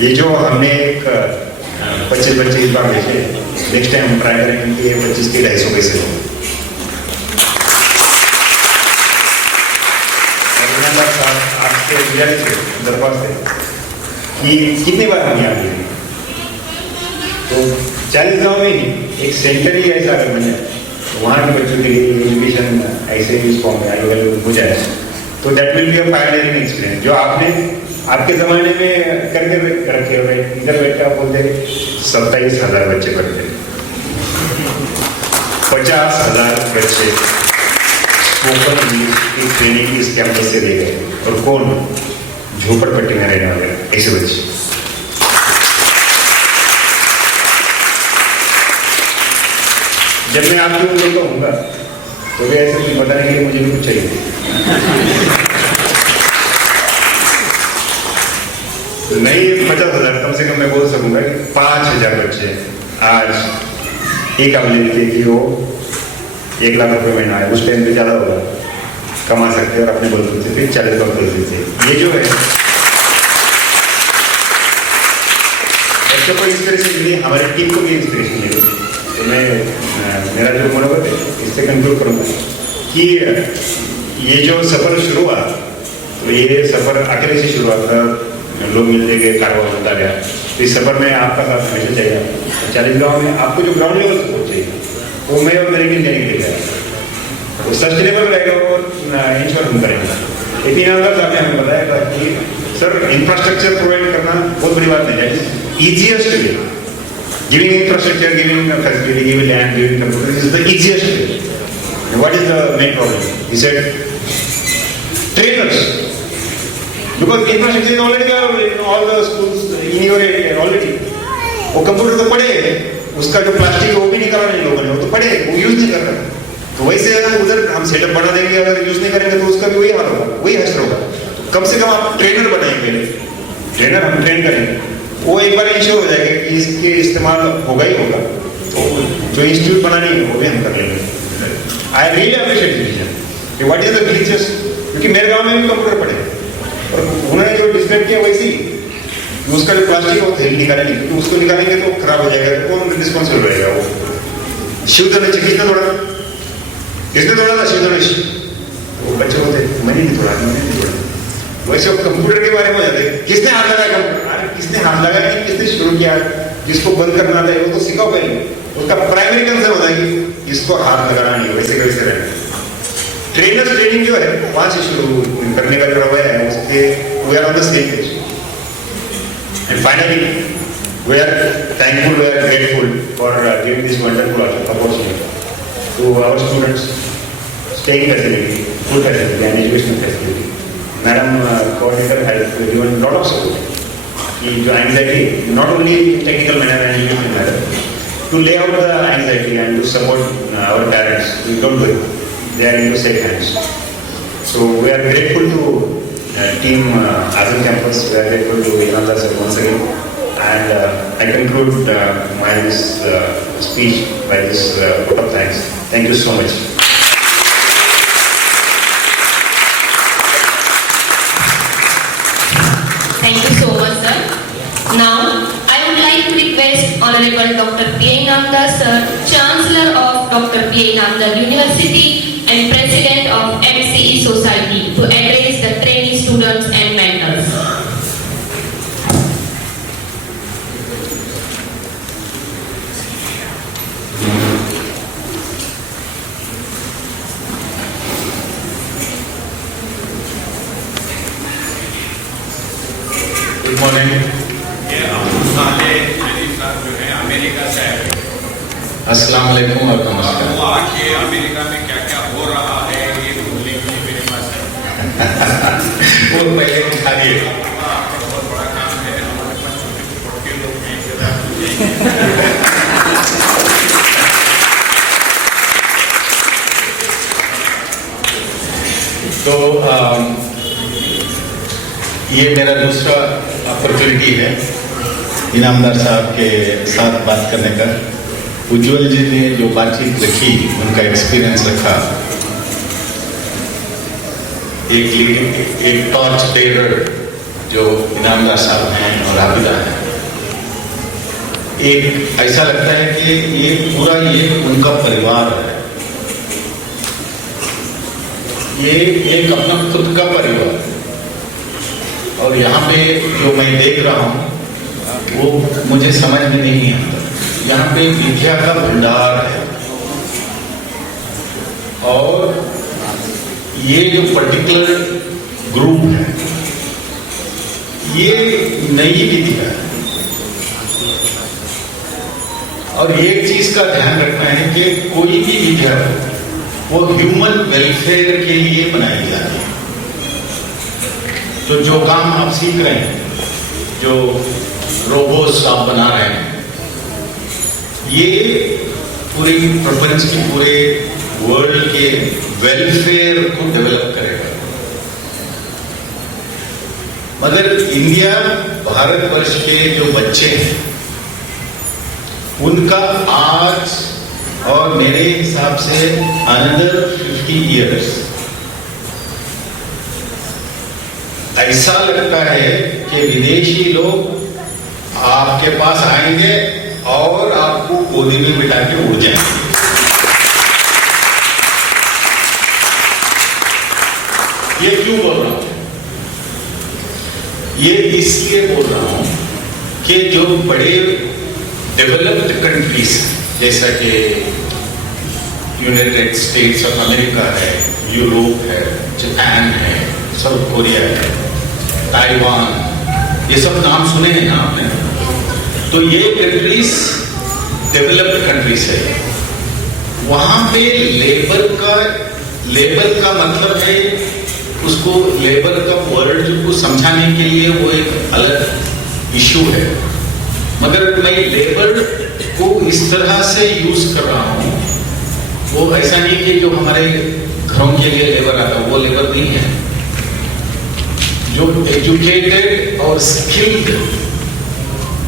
ये जो हमने एक 25 बच्चे इस बार भेजे, नेक्स्ट टाइम हम ट्राई करेंगे कि 25 के 250 पैसे हो। आपसे गुजारिश है, दरख्वास्त है कि कितनी बार हम यहाँ गए तो 40 गाँव में ही एक सेंटर ही ऐसा अगर बने तो वहाँ के बच्चों के लिए एजुकेशन ऐसे इस फॉर्म में अवेलेबल हो जाए तो that will be a pioneering experience. जो आपने आपके ज़माने में करके रखे हुए इधर बैठ कर बोलते 27,000 बच्चे पढ़ते, 50,000 बच्चे स्पोकन इंग्लिश की ट्रेनिंग इस कैंपस से दे गए और कौन झोपड़पट्टी में रहने वाले ऐसे बच्चे। जब मैं आपकी उम्र का होऊंगा तो भी ऐसे कुछ बताने के लिए मुझे भी कुछ चाहिए। नहीं 50,000 कम से कम मैं बोल सकूंगा कि 5,000 बच्चे आज एक काबिलियत थे कि वो 1 लाख रुपए महीना है, उस टाइम पे ज़्यादा होगा, कमा सकते हैं और अपने बल से फिर 40 लाख कर सकते हैं। ये जो है बच्चों को इंस्पिरेशन मिली, हमारी टीम को भी इंस्पिरेशन मिली। तो मैं मेरा जो मनोबल है इससे कंक्लूड करूँगा कि ये जो सफ़र शुरू हुआ तो ये सफ़र अकेले से शुरू हुआ था, लोग मिलते गए, कारोबार होता गया। तो इस सफ़र में आपका साथ हमेशा चाहिए। 40 गाँव में आपको जो ग्राउंड लेवल सपोर्ट चाहिए वो मैं और मेरी टीम देने के लिए गया, वो सस्टेनेबल रहेगा, वो इंश्योर हम करेंगे। लेकिन अगर आपने हमें बताया था कि सर इंफ्रास्ट्रक्चर प्रोवाइड करना बहुत बड़ी बात नहीं है, easiest way giving infrastructure, giving facility, giving land, giving computer is the easiest way. What is the main problem? He said trainers, because infrastructure is already in all the schools in your area already. वो कंप्यूटर तो पड़े, उसका जो प्लास्टिक है वो भी निकाला नहीं लोगों ने, वो तो पड़े, वो यूज नहीं कर रहे। तो वैसे अगर उधर हम सेटअप बना देंगे, अगर यूज नहीं करेंगे तो उसका भी वही हाल होगा, वही हश्र होगा। तो कम से कम आप ट्रेनर बनाएंगे, पहले ट्रेनर हम ट्रेन करेंगे, वो एक बार इंश्योर हो जाएगा कि इसके इस्तेमाल होगा ही होगा। तो जो इंस्टीट्यूट बनानी है वो भी हम कर लेंगे। I really appreciate decision. What is the glitches, क्योंकि मेरे गाँव में भी कंप्यूटर पड़े और उन्होंने जो डिस्कनेक्ट किया वैसे ही उसका जो प्लास्टिक है वो थैली निकालेंगे, क्योंकि उसको निकालेंगे तो खराब हो जाएगा, तो कौन रिस्पॉन्सिबल रहेगा? वो शिवधनुष किसने तोड़ा था? शिवधनुष वो बच्चे होते मैंने नहीं तोड़ा, मैंने नहीं तोड़ा। वैसे वो कंप्यूटर के बारे में जाते किसने हाथ लगाया कंप्यूटर? अरे किसने हाथ लगाया कि किसने शुरू किया? जिसको बंद करना था वो तो सिखाओ पहले। उसका प्राइमरी कंसर्न होता है कि इसको हाथ लगाना नहीं, वैसे कैसे रहना। ट्रेनर ट्रेनिंग जो है वहाँ से शुरू करने का जो रवैया है उससे we are on the same page. And finally, we are thankful, we are grateful for giving this wonderful opportunity to our students, staying facility, food facility and educational facility. Madam Coordinator has given a lot of support. कि जो anxiety, not only in technical manner and educational manner, to lay out the anxiety and to support our parents. Don't do it. They are into safe hands. So we are grateful to team Azam campus. We are grateful to Inanda sir once again. And I conclude my speech by this vote of thanks. Thank you so much. Thank you so much, sir. Now, I would like to request Honorable Dr. P.A. Namdar, sir, Chancellor of Dr. P.A. Namdar University and President of MCE Society, to address the trainee students and mentors. अस्सलाम वालेकुम और नमस्कार। वो आज ये अमेरिका में क्या क्या हो रहा है ये ढूंढने के लिए मेरे पास है। वो पहले दिखा दिए। आपका बहुत बड़ा काम है, हमारे पास छोटे छोटे लोग हैं। तो ये मेरा दूसरा अपॉर्चुनिटी है इनामदार साहब के साथ बात करने का। उज्ज्वल जी ने जो बातचीत रखी, उनका एक्सपीरियंस रखा, एक टॉर्च बेरर जो इनामदार साहब हैं और आबिदा हैं, एक ऐसा लगता है कि ये पूरा ये उनका परिवार है, ये एक अपना खुद का परिवार। और यहाँ पे जो मैं देख रहा हूँ वो मुझे समझ में नहीं आता। यहाँ पे विद्या का भंडार है और ये जो पर्टिकुलर ग्रुप है ये नई विद्या है। और एक चीज का ध्यान रखना है कि कोई भी विद्या वो ह्यूमन वेलफेयर के लिए बनाई जाती है। तो जो काम आप सीख रहे हैं, जो रोबोट्स आप बना रहे हैं, ये पूरे प्रपंच के पूरे वर्ल्ड के वेलफेयर को डेवलप करेगा। मगर इंडिया भारतवर्ष के जो बच्चे हैं उनका आज और मेरे हिसाब से अनदर 50 years ऐसा लगता है कि विदेशी लोग आपके पास आएंगे और आपको गोदी में बिठा के उड़ जाएंगे। ये क्यों बोल रहा हूं? ये इसलिए बोल रहा हूं कि जो बड़े डेवलप्ड कंट्रीज जैसा कि यूनाइटेड स्टेट्स ऑफ अमेरिका है, यूरोप है, जापान है, साउथ कोरिया है, ताइवान, ये सब नाम सुने हैं ना आपने? तो ये कंट्रीज डेवलप्ड कंट्रीज है। वहां पे लेबर का मतलब है, उसको लेबर का वर्ड को समझाने के लिए वो एक अलग इशू है। मगर मैं लेबर को इस तरह से यूज कर रहा हूं, वो ऐसा नहीं कि जो हमारे घरों के लिए लेबर आता वो लेबर नहीं है। जो एजुकेटेड और स्किल्ड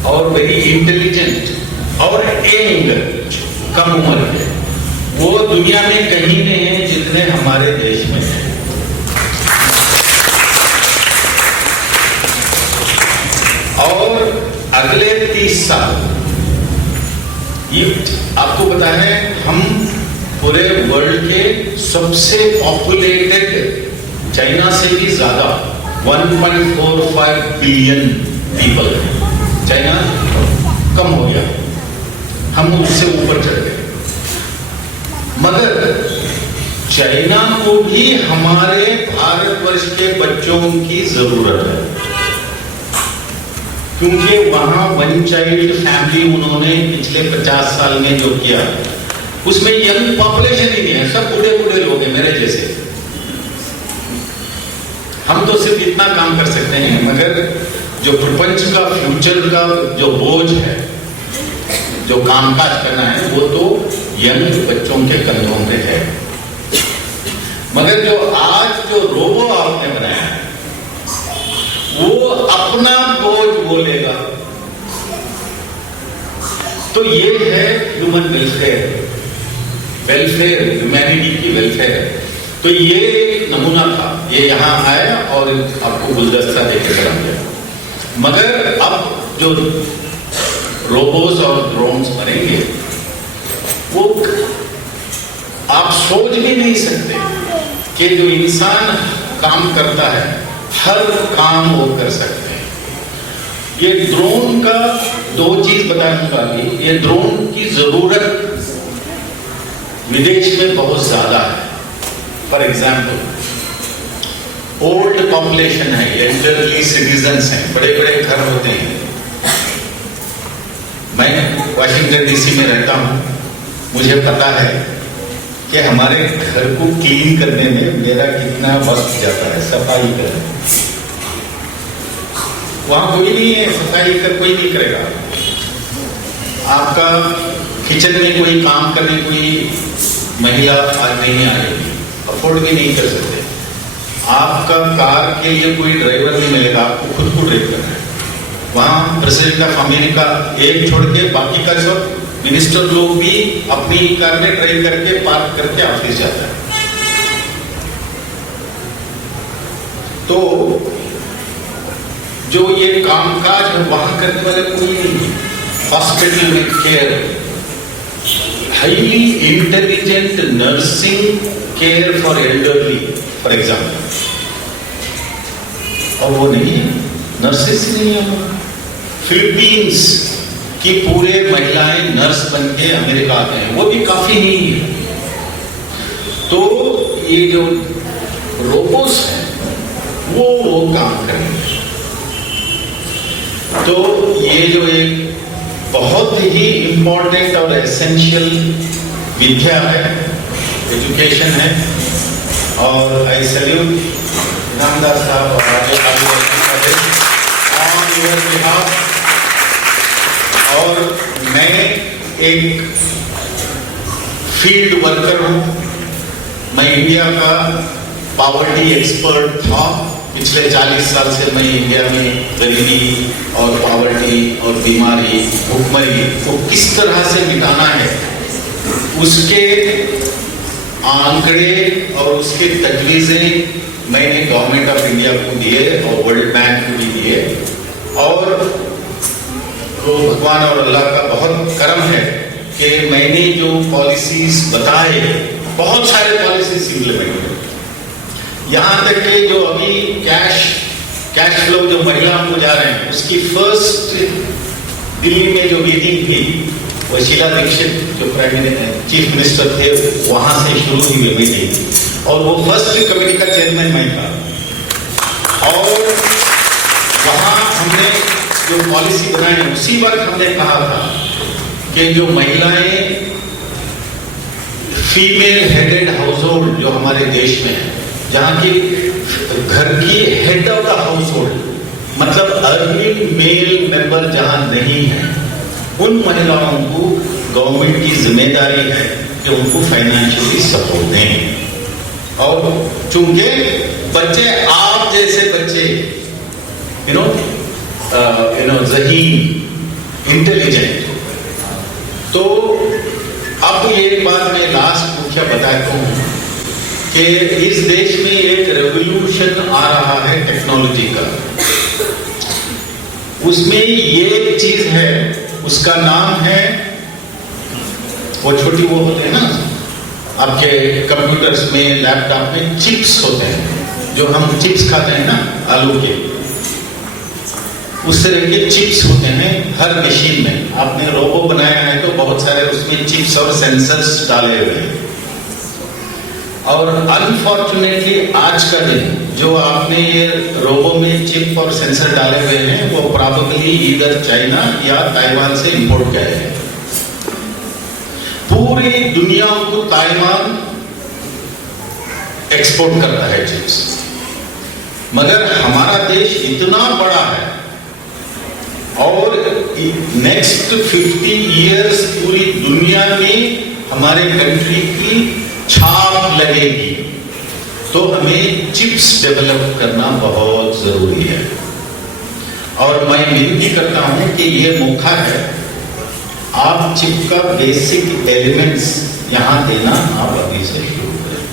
और वेरी इंटेलिजेंट और यंग, कम उम्र के, वो दुनिया में कहीं नहीं है जितने हमारे देश में है। और अगले 30 साल ये आपको पता है, हम पूरे वर्ल्ड के सबसे पॉपुलेटेड, चाइना से भी ज्यादा 1.45 बिलियन पीपल है। चाइना कम हो गया, हम उससे ऊपर चढ़ गए। मगर चाइना को भी हमारे भारतवर्ष के बच्चों की जरूरत है, क्योंकि वहां वन चाइल्ड फैमिली उन्होंने पिछले 50 साल में जो किया, उसमें यंग पॉपुलेशन ही नहीं है, सब बूढ़े बूढ़े लोग हैं मेरे जैसे। हम तो सिर्फ इतना काम कर सकते हैं, मगर जो प्रपंच का फ्यूचर का जो बोझ है, जो कामकाज करना है, वो तो यंग बच्चों के कंधों पे है। मगर जो आज जो रोबो आपने बनाया है, वो अपना बोझ वो लेगा। तो ये है ह्यूमन वेलफेयर, ह्यूमैनिटी की वेलफेयर। तो ये एक नमूना था, ये यहाँ आया और आपको गुलदस्ता देके चला गया। मगर अब जो रोबोट्स और ड्रोन्स बनेंगे, वो आप सोच भी नहीं सकते कि जो इंसान काम करता है हर काम वो कर सकते हैं। ये ड्रोन का 2 चीज बताऊंगा अभी। ये ड्रोन की जरूरत विदेश में बहुत ज्यादा है। फॉर एग्जाम्पल, ओल्ड पॉपुलेशन है, एल्डरली सिटीजन्स हैं, बड़े बड़े घर होते हैं। मैं वाशिंगटन डीसी में रहता हूँ, मुझे पता है कि हमारे घर को क्लीन करने में मेरा कितना वक्त जाता है, सफाई करने। वहां कोई नहीं है, सफाई कर कोई नहीं करेगा। आपका किचन में कोई काम करने कोई महिला आज नहीं आ रही, अफोर्ड भी नहीं कर सकते। आपका कार के लिए कोई ड्राइवर नहीं मिलेगा, आपको खुद को ड्राइव करना है। वहां प्रेसिडेंट ऑफ अमेरिका एक छोड़ के बाकी का सब मिनिस्टर लोग भी अपनी कार में ड्राइव करके पार्क करके ऑफिस जाता है। तो जो ये कामकाज है वहां करने वाले कोई नहीं है। हॉस्पिटल में care, highly intelligent nursing care for elderly for example, और वो नहीं है, नर्सेस नहीं है। फिलीपींस की पूरे महिलाएं नर्स बन के अमेरिका आते हैं, वो भी काफी नहीं है। तो ये जो रोबोट्स हैं वो काम करेंगे। तो ये जो एक बहुत ही इंपॉर्टेंट और एसेंशियल विद्या है, एजुकेशन है, और आई सैल्यूट इनामदार साहब और ऑन योर बिहाफ। और मैं एक फील्ड वर्कर हूं, मैं इंडिया का पॉवर्टी एक्सपर्ट था। पिछले 40 साल से मैं इंडिया में गरीबी और पॉवर्टी और बीमारी भूखमरी को किस तरह से मिटाना है उसके आंकड़े और उसके तजवीज़ें मैंने गवर्नमेंट ऑफ इंडिया को दिए और वर्ल्ड बैंक को भी दिए। और तो भगवान और अल्लाह का बहुत करम है कि मैंने जो पॉलिसीज बताए, बहुत सारे पॉलिसीज इम्प्लीमेंट हुए। यहाँ तक कि जो अभी कैश फ्लो जो महिलाओं को जा रहे हैं, उसकी फर्स्ट दिल्ली में जो मीटिंग थी वो शीला दीक्षित जो चीफ मिनिस्टर थे वहां से शुरू हुई ये मीटिंग, और वो फर्स्ट कमेटी का चेयरमैन मैं था। और वहां हमने जो पॉलिसी बनाई उसी वक्त हमने कहा था कि जो महिलाएं फीमेल हेडेड हाउस होल्ड जो हमारे देश में है, जहाँ की घर की head of the house hold मतलब अर्निंग मेल मेंबर जहाँ नहीं है, उन महिलाओं को गवर्नमेंट की जिम्मेदारी है कि उनको फाइनेंशियली सपोर्ट दें। और चूंकि बच्चे आप जैसे बच्चे यू नो ज़हीन इंटेलिजेंट, तो अब ये बात मैं लास्ट मुख्य बताता हूँ कि इस देश में एक रेवोल्यूशन आ रहा है टेक्नोलॉजी का। उसमें ये एक चीज है, उसका नाम है, वो छोटी वो होते हैं ना आपके कंप्यूटर्स में लैपटॉप में चिप्स होते हैं, जो हम चिप्स खाते हैं ना आलू के, उस तरह के चिप्स होते हैं हर मशीन में। आपने रोबो बनाया है तो बहुत सारे उसमें चिप्स और सेंसर्स डाले हुए हैं। और अनफॉर्चुनेटली आज का दिन जो आपने ये रोबो में चिप और सेंसर डाले हुए हैं वो प्रॉबेबली इधर चाइना या ताइवान से इंपोर्ट किए हैं। पूरी दुनिया को ताइवान एक्सपोर्ट करता है चिप्स, मगर हमारा देश इतना बड़ा है और नेक्स्ट 50 इयर्स पूरी दुनिया में हमारे कंट्री की छाप लगेगी, तो हमें चिप्स डेवलप करना बहुत जरूरी है। और मैं विनती करता हूं कि ये मौका है, आप चिप का बेसिक एलिमेंट्स यहां देना आप अभी से शुरू करें।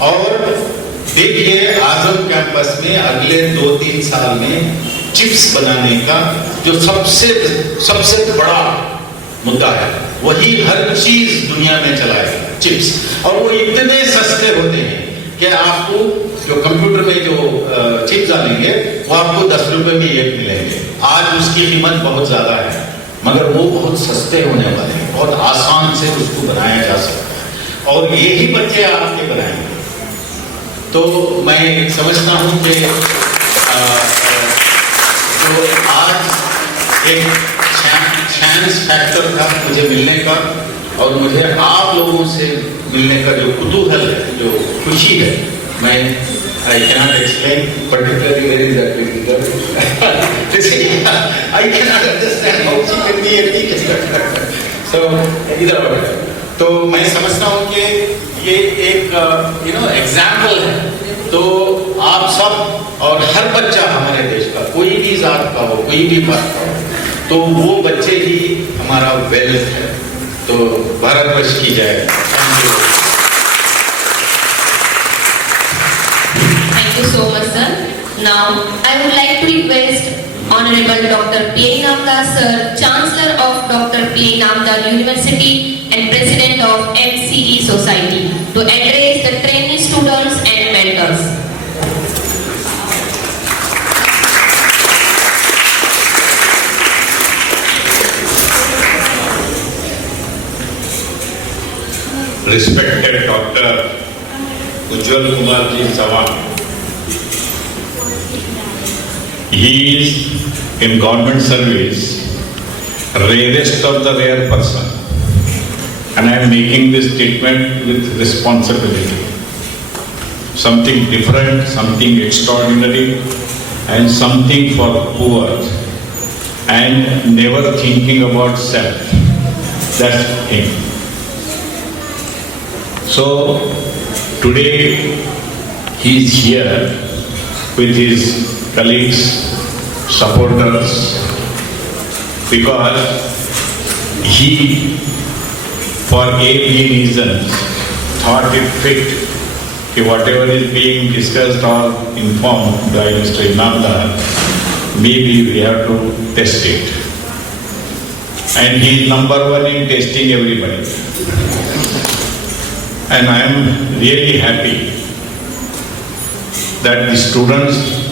और देखिए आजम कैंपस में अगले 2-3 साल में चिप्स बनाने का जो सबसे बड़ा मुद्दा है, वही हर चीज दुनिया में चलाएगा, चिप्स। और वो इतने सस्ते होते हैं कि आपको जो कंप्यूटर में जो चिप्स डालेंगे वो आपको 10 रुपए में एक मिलेंगे। आज उसकी कीमत बहुत ज्यादा है, मगर वो बहुत सस्ते होने वाले हैं, बहुत आसान से उसको बनाया जा सकता है और यही बच्चे आपके बनाएंगे। तो मैं समझता हूं कि जो आज एक एनहांस फैक्टर था मुझे मिलने का, और मुझे आप लोगों से मिलने का जो कुतूहल है, जो खुशी है, मैं I cannot explain, particularly where is that little girl? I cannot understand how she can be a teacher. So, इधर तो मैं समझता हूँ कि ये एक एग्जाम्पल है। तो आप सब और हर बच्चा हमारे देश का, कोई भी जात का हो, कोई भी बात का हो, तो वो बच्चे ही हमारा वेल्थ है। तो भारतवर्ष की जय। Thank you so much, sir. Now, I would like to request Honorable Dr. P.A. Namdar, sir, Chancellor of Dr. P.A. Namdar University and President of MCE Society, to address the trainee students and mentors. Respected Dr. Ujjwal Kumar Ji Sawan. He is in government service, rarest of the rare person, and I am making this statement with responsibility. Something different, something extraordinary, and something for poor, and never thinking about self. That's him. So today he is here with his colleagues, supporters, because he, for any reasons, thought it fit that whatever is being discussed or informed by Mr. Namdar, maybe we have to test it. And he is number one in testing everybody. And I am really happy that the students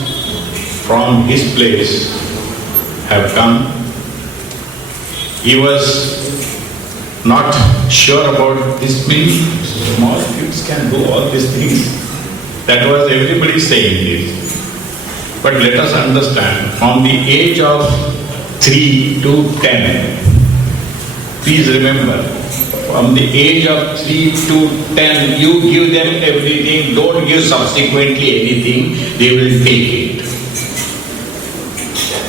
from his place have come. He was not sure about this means. Small kids can do all these things. That was everybody saying this. But let us understand, from the age of 3 to 10, please remember, from the age of 3 to 10, you give them everything, don't give subsequently anything, they will take it.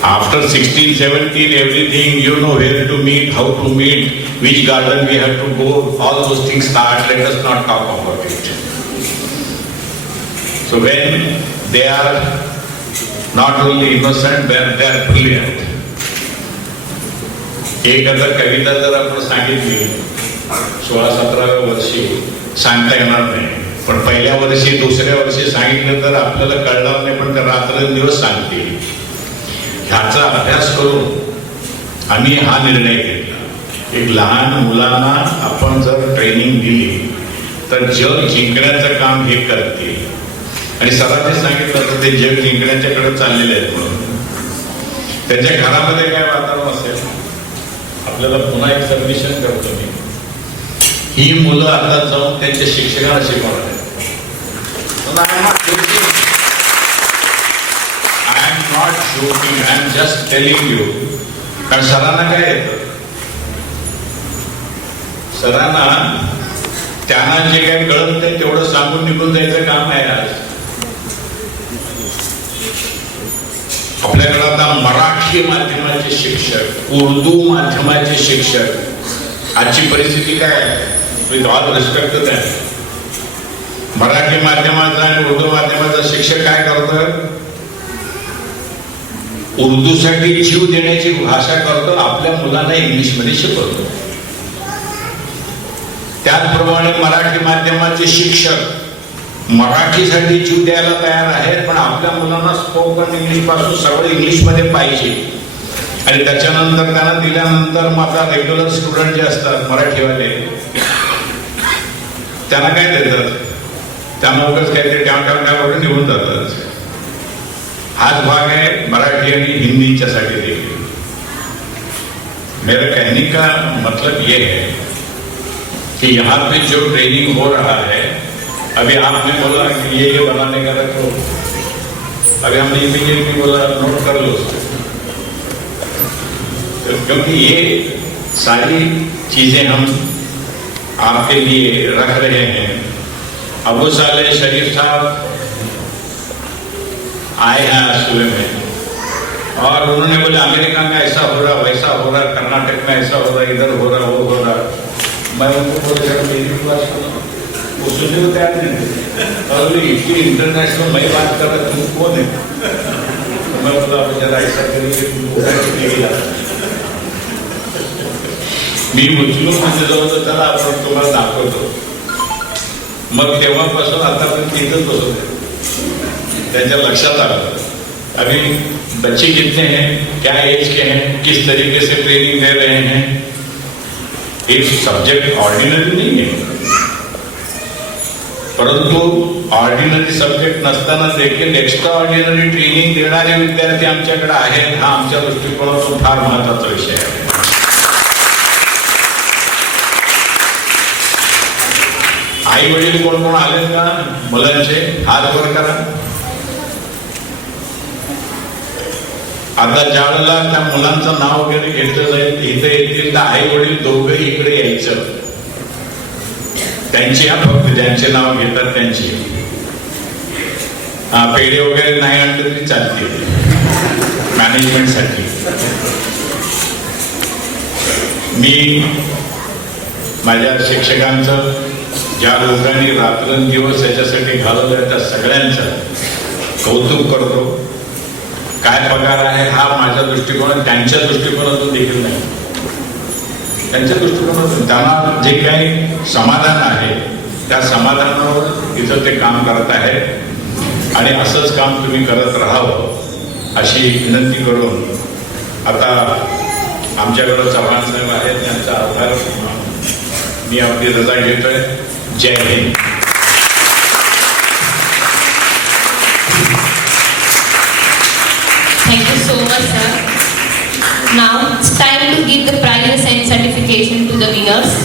After 16, 17, everything, you know where to meet, how to meet, which garden we have to go, all those things start, let us not talk about it. So when they are not only innocent, when they are brilliant. एक अगर कविता जर आपण सांगितली 16-17व्या वर्षी सांगता येणार नाही, पण पहिल्या वर्षी दुसऱ्या वर्षी सांगितलं तर आपल्याला कळणार नाही, पण रात्रंदिवस सांगतील. ह्याचा अभ्यास करून आम्ही हा निर्णय घेतला. एक लहान मुलांना आपण जर ट्रेनिंग दिली तर जग जिंकण्याचं काम हे करतील. आणि सरांनी सांगितलं तर ते जग जिंकण्याच्याकडे चाललेले आहेत म्हणून. त्याच्या घरामध्ये काय वातावरण असेल, आपल्याला पुन्हा एक सबमिशन करतो मी. ही मुलं आता जाऊन त्यांच्या शिक्षकांना शिकवणार आहेत. I am not joking, I am just telling you. कारण सरांना काय येतं, सरांना त्यांना जे काही कळत नाही तेवढं सांगून निघून जायचं काम आहे. आज आपल्याकडे आता मराठी माध्यमाचे शिक्षक, उर्दू माध्यमाचे शिक्षक, आजची परिस्थिती काय आहे, with all respect to that. Marathi माध्यमाचा आणि उर्दू माध्यमाचा शिक्षक काय करतोय, उर्दूसाठी जीव देण्याची भाषा करतो, आपल्या मुलांना इंग्लिशमध्ये शिकवतो. त्याचप्रमाणे मराठी माध्यमाचे शिक्षक मराठीसाठी जीव द्यायला तयार आहेत, पण आपल्या मुलांना स्पोकन इंग्लिश पासून सगळं इंग्लिशमध्ये पाहिजे. आणि त्याच्यानंतर त्यांना दिल्यानंतर माझा रेग्युलर स्टुडंट जे असतात मराठीवाले, त्यांना काय देतात, त्यांना उगाच काहीतरी करून निघून जातात. हाच भाग आहे मराठी आणि हिंदीच्यासाठी देखील. मेरा कहने का मतलब ये है कि यहाँ पे जो ट्रेनिंग हो रहा है, अभी आपने बोला कि ये बनाने का रखो, अभी हमने इमीडिएटली बोला नोट कर लो. क्योंकि ये सारी चीजें हम आपके लिए रख रहे हैं। अबू साले शरीफ साहब आए हैं आज सुबह में और उन्होंने बोले अमेरिका में ऐसा हो रहा, वैसा हो रहा, कर्नाटक में ऐसा हो रहा, इधर हो रहा, वो हो रहा। मैं उनको बोल रहा मेरी बात सुनो, वो सुनने को तैयार नहीं और इतनी इंटरनेशनल मैं बात कर रहा, तुम कौन है? मैं बोला जरा ऐसा करिए, मी उचलून म्हणजे जाऊ तर त्याला आपण तुम्हाला दाखवतो। मग तेव्हापासून आतापर्यंत इथंच बसवतो, त्यांच्या लक्षात आलं। अभी बच्चे कितने हैं, क्या एज के हैं, किस तरीके से ट्रेनिंग दे रहे हैं। एक सब्जेक्ट ऑर्डिनरी नहीं है, परंतु ऑर्डिनरी सब्जेक्ट नसताना देखील एक्स्ट्रा ऑर्डिनरी ट्रेनिंग देणारे विद्यार्थी आमच्याकडे आहेत। हा आमच्या दृष्टिकोनातून फार महत्वाचा विषय आहे। आई वडील कोण कोण आले का मुलांचे हात वर करा। आता ज्या वेळेला त्या मुलांचं नाव वगैरे घेतलं जाईल, इथे येतील तर आई वडील दोघंही इकडे यायचं। त्यांची फक्त ज्यांचे नाव घेतात त्यांची पेढे वगैरे नाही आणले तरी चालतील मॅनेजमेंटसाठी। मी माझ्या शिक्षकांचं, ज्या लोकांनी रात्रंदिवस याच्यासाठी घालवलं त्या सगळ्यांचं कौतुक करतो। काय पगार आहे हा माझ्या दृष्टिकोनात, त्यांच्या दृष्टिकोनातून देखील नाही, त्यांच्या दृष्टिकोनातून त्यांना जे काही समाधान आहे त्या समाधानावर इथं ते काम करत आहेत आणि असंच काम तुम्ही करत राहावं अशी विनंती करून आता आमच्याकडे चव्हाण साहेब आहेत, त्यांचा आभार मी आपली रजा घेतोय। जय Hind. Thank you so much, sir. Now it's time to give the prizes and certification to the winners.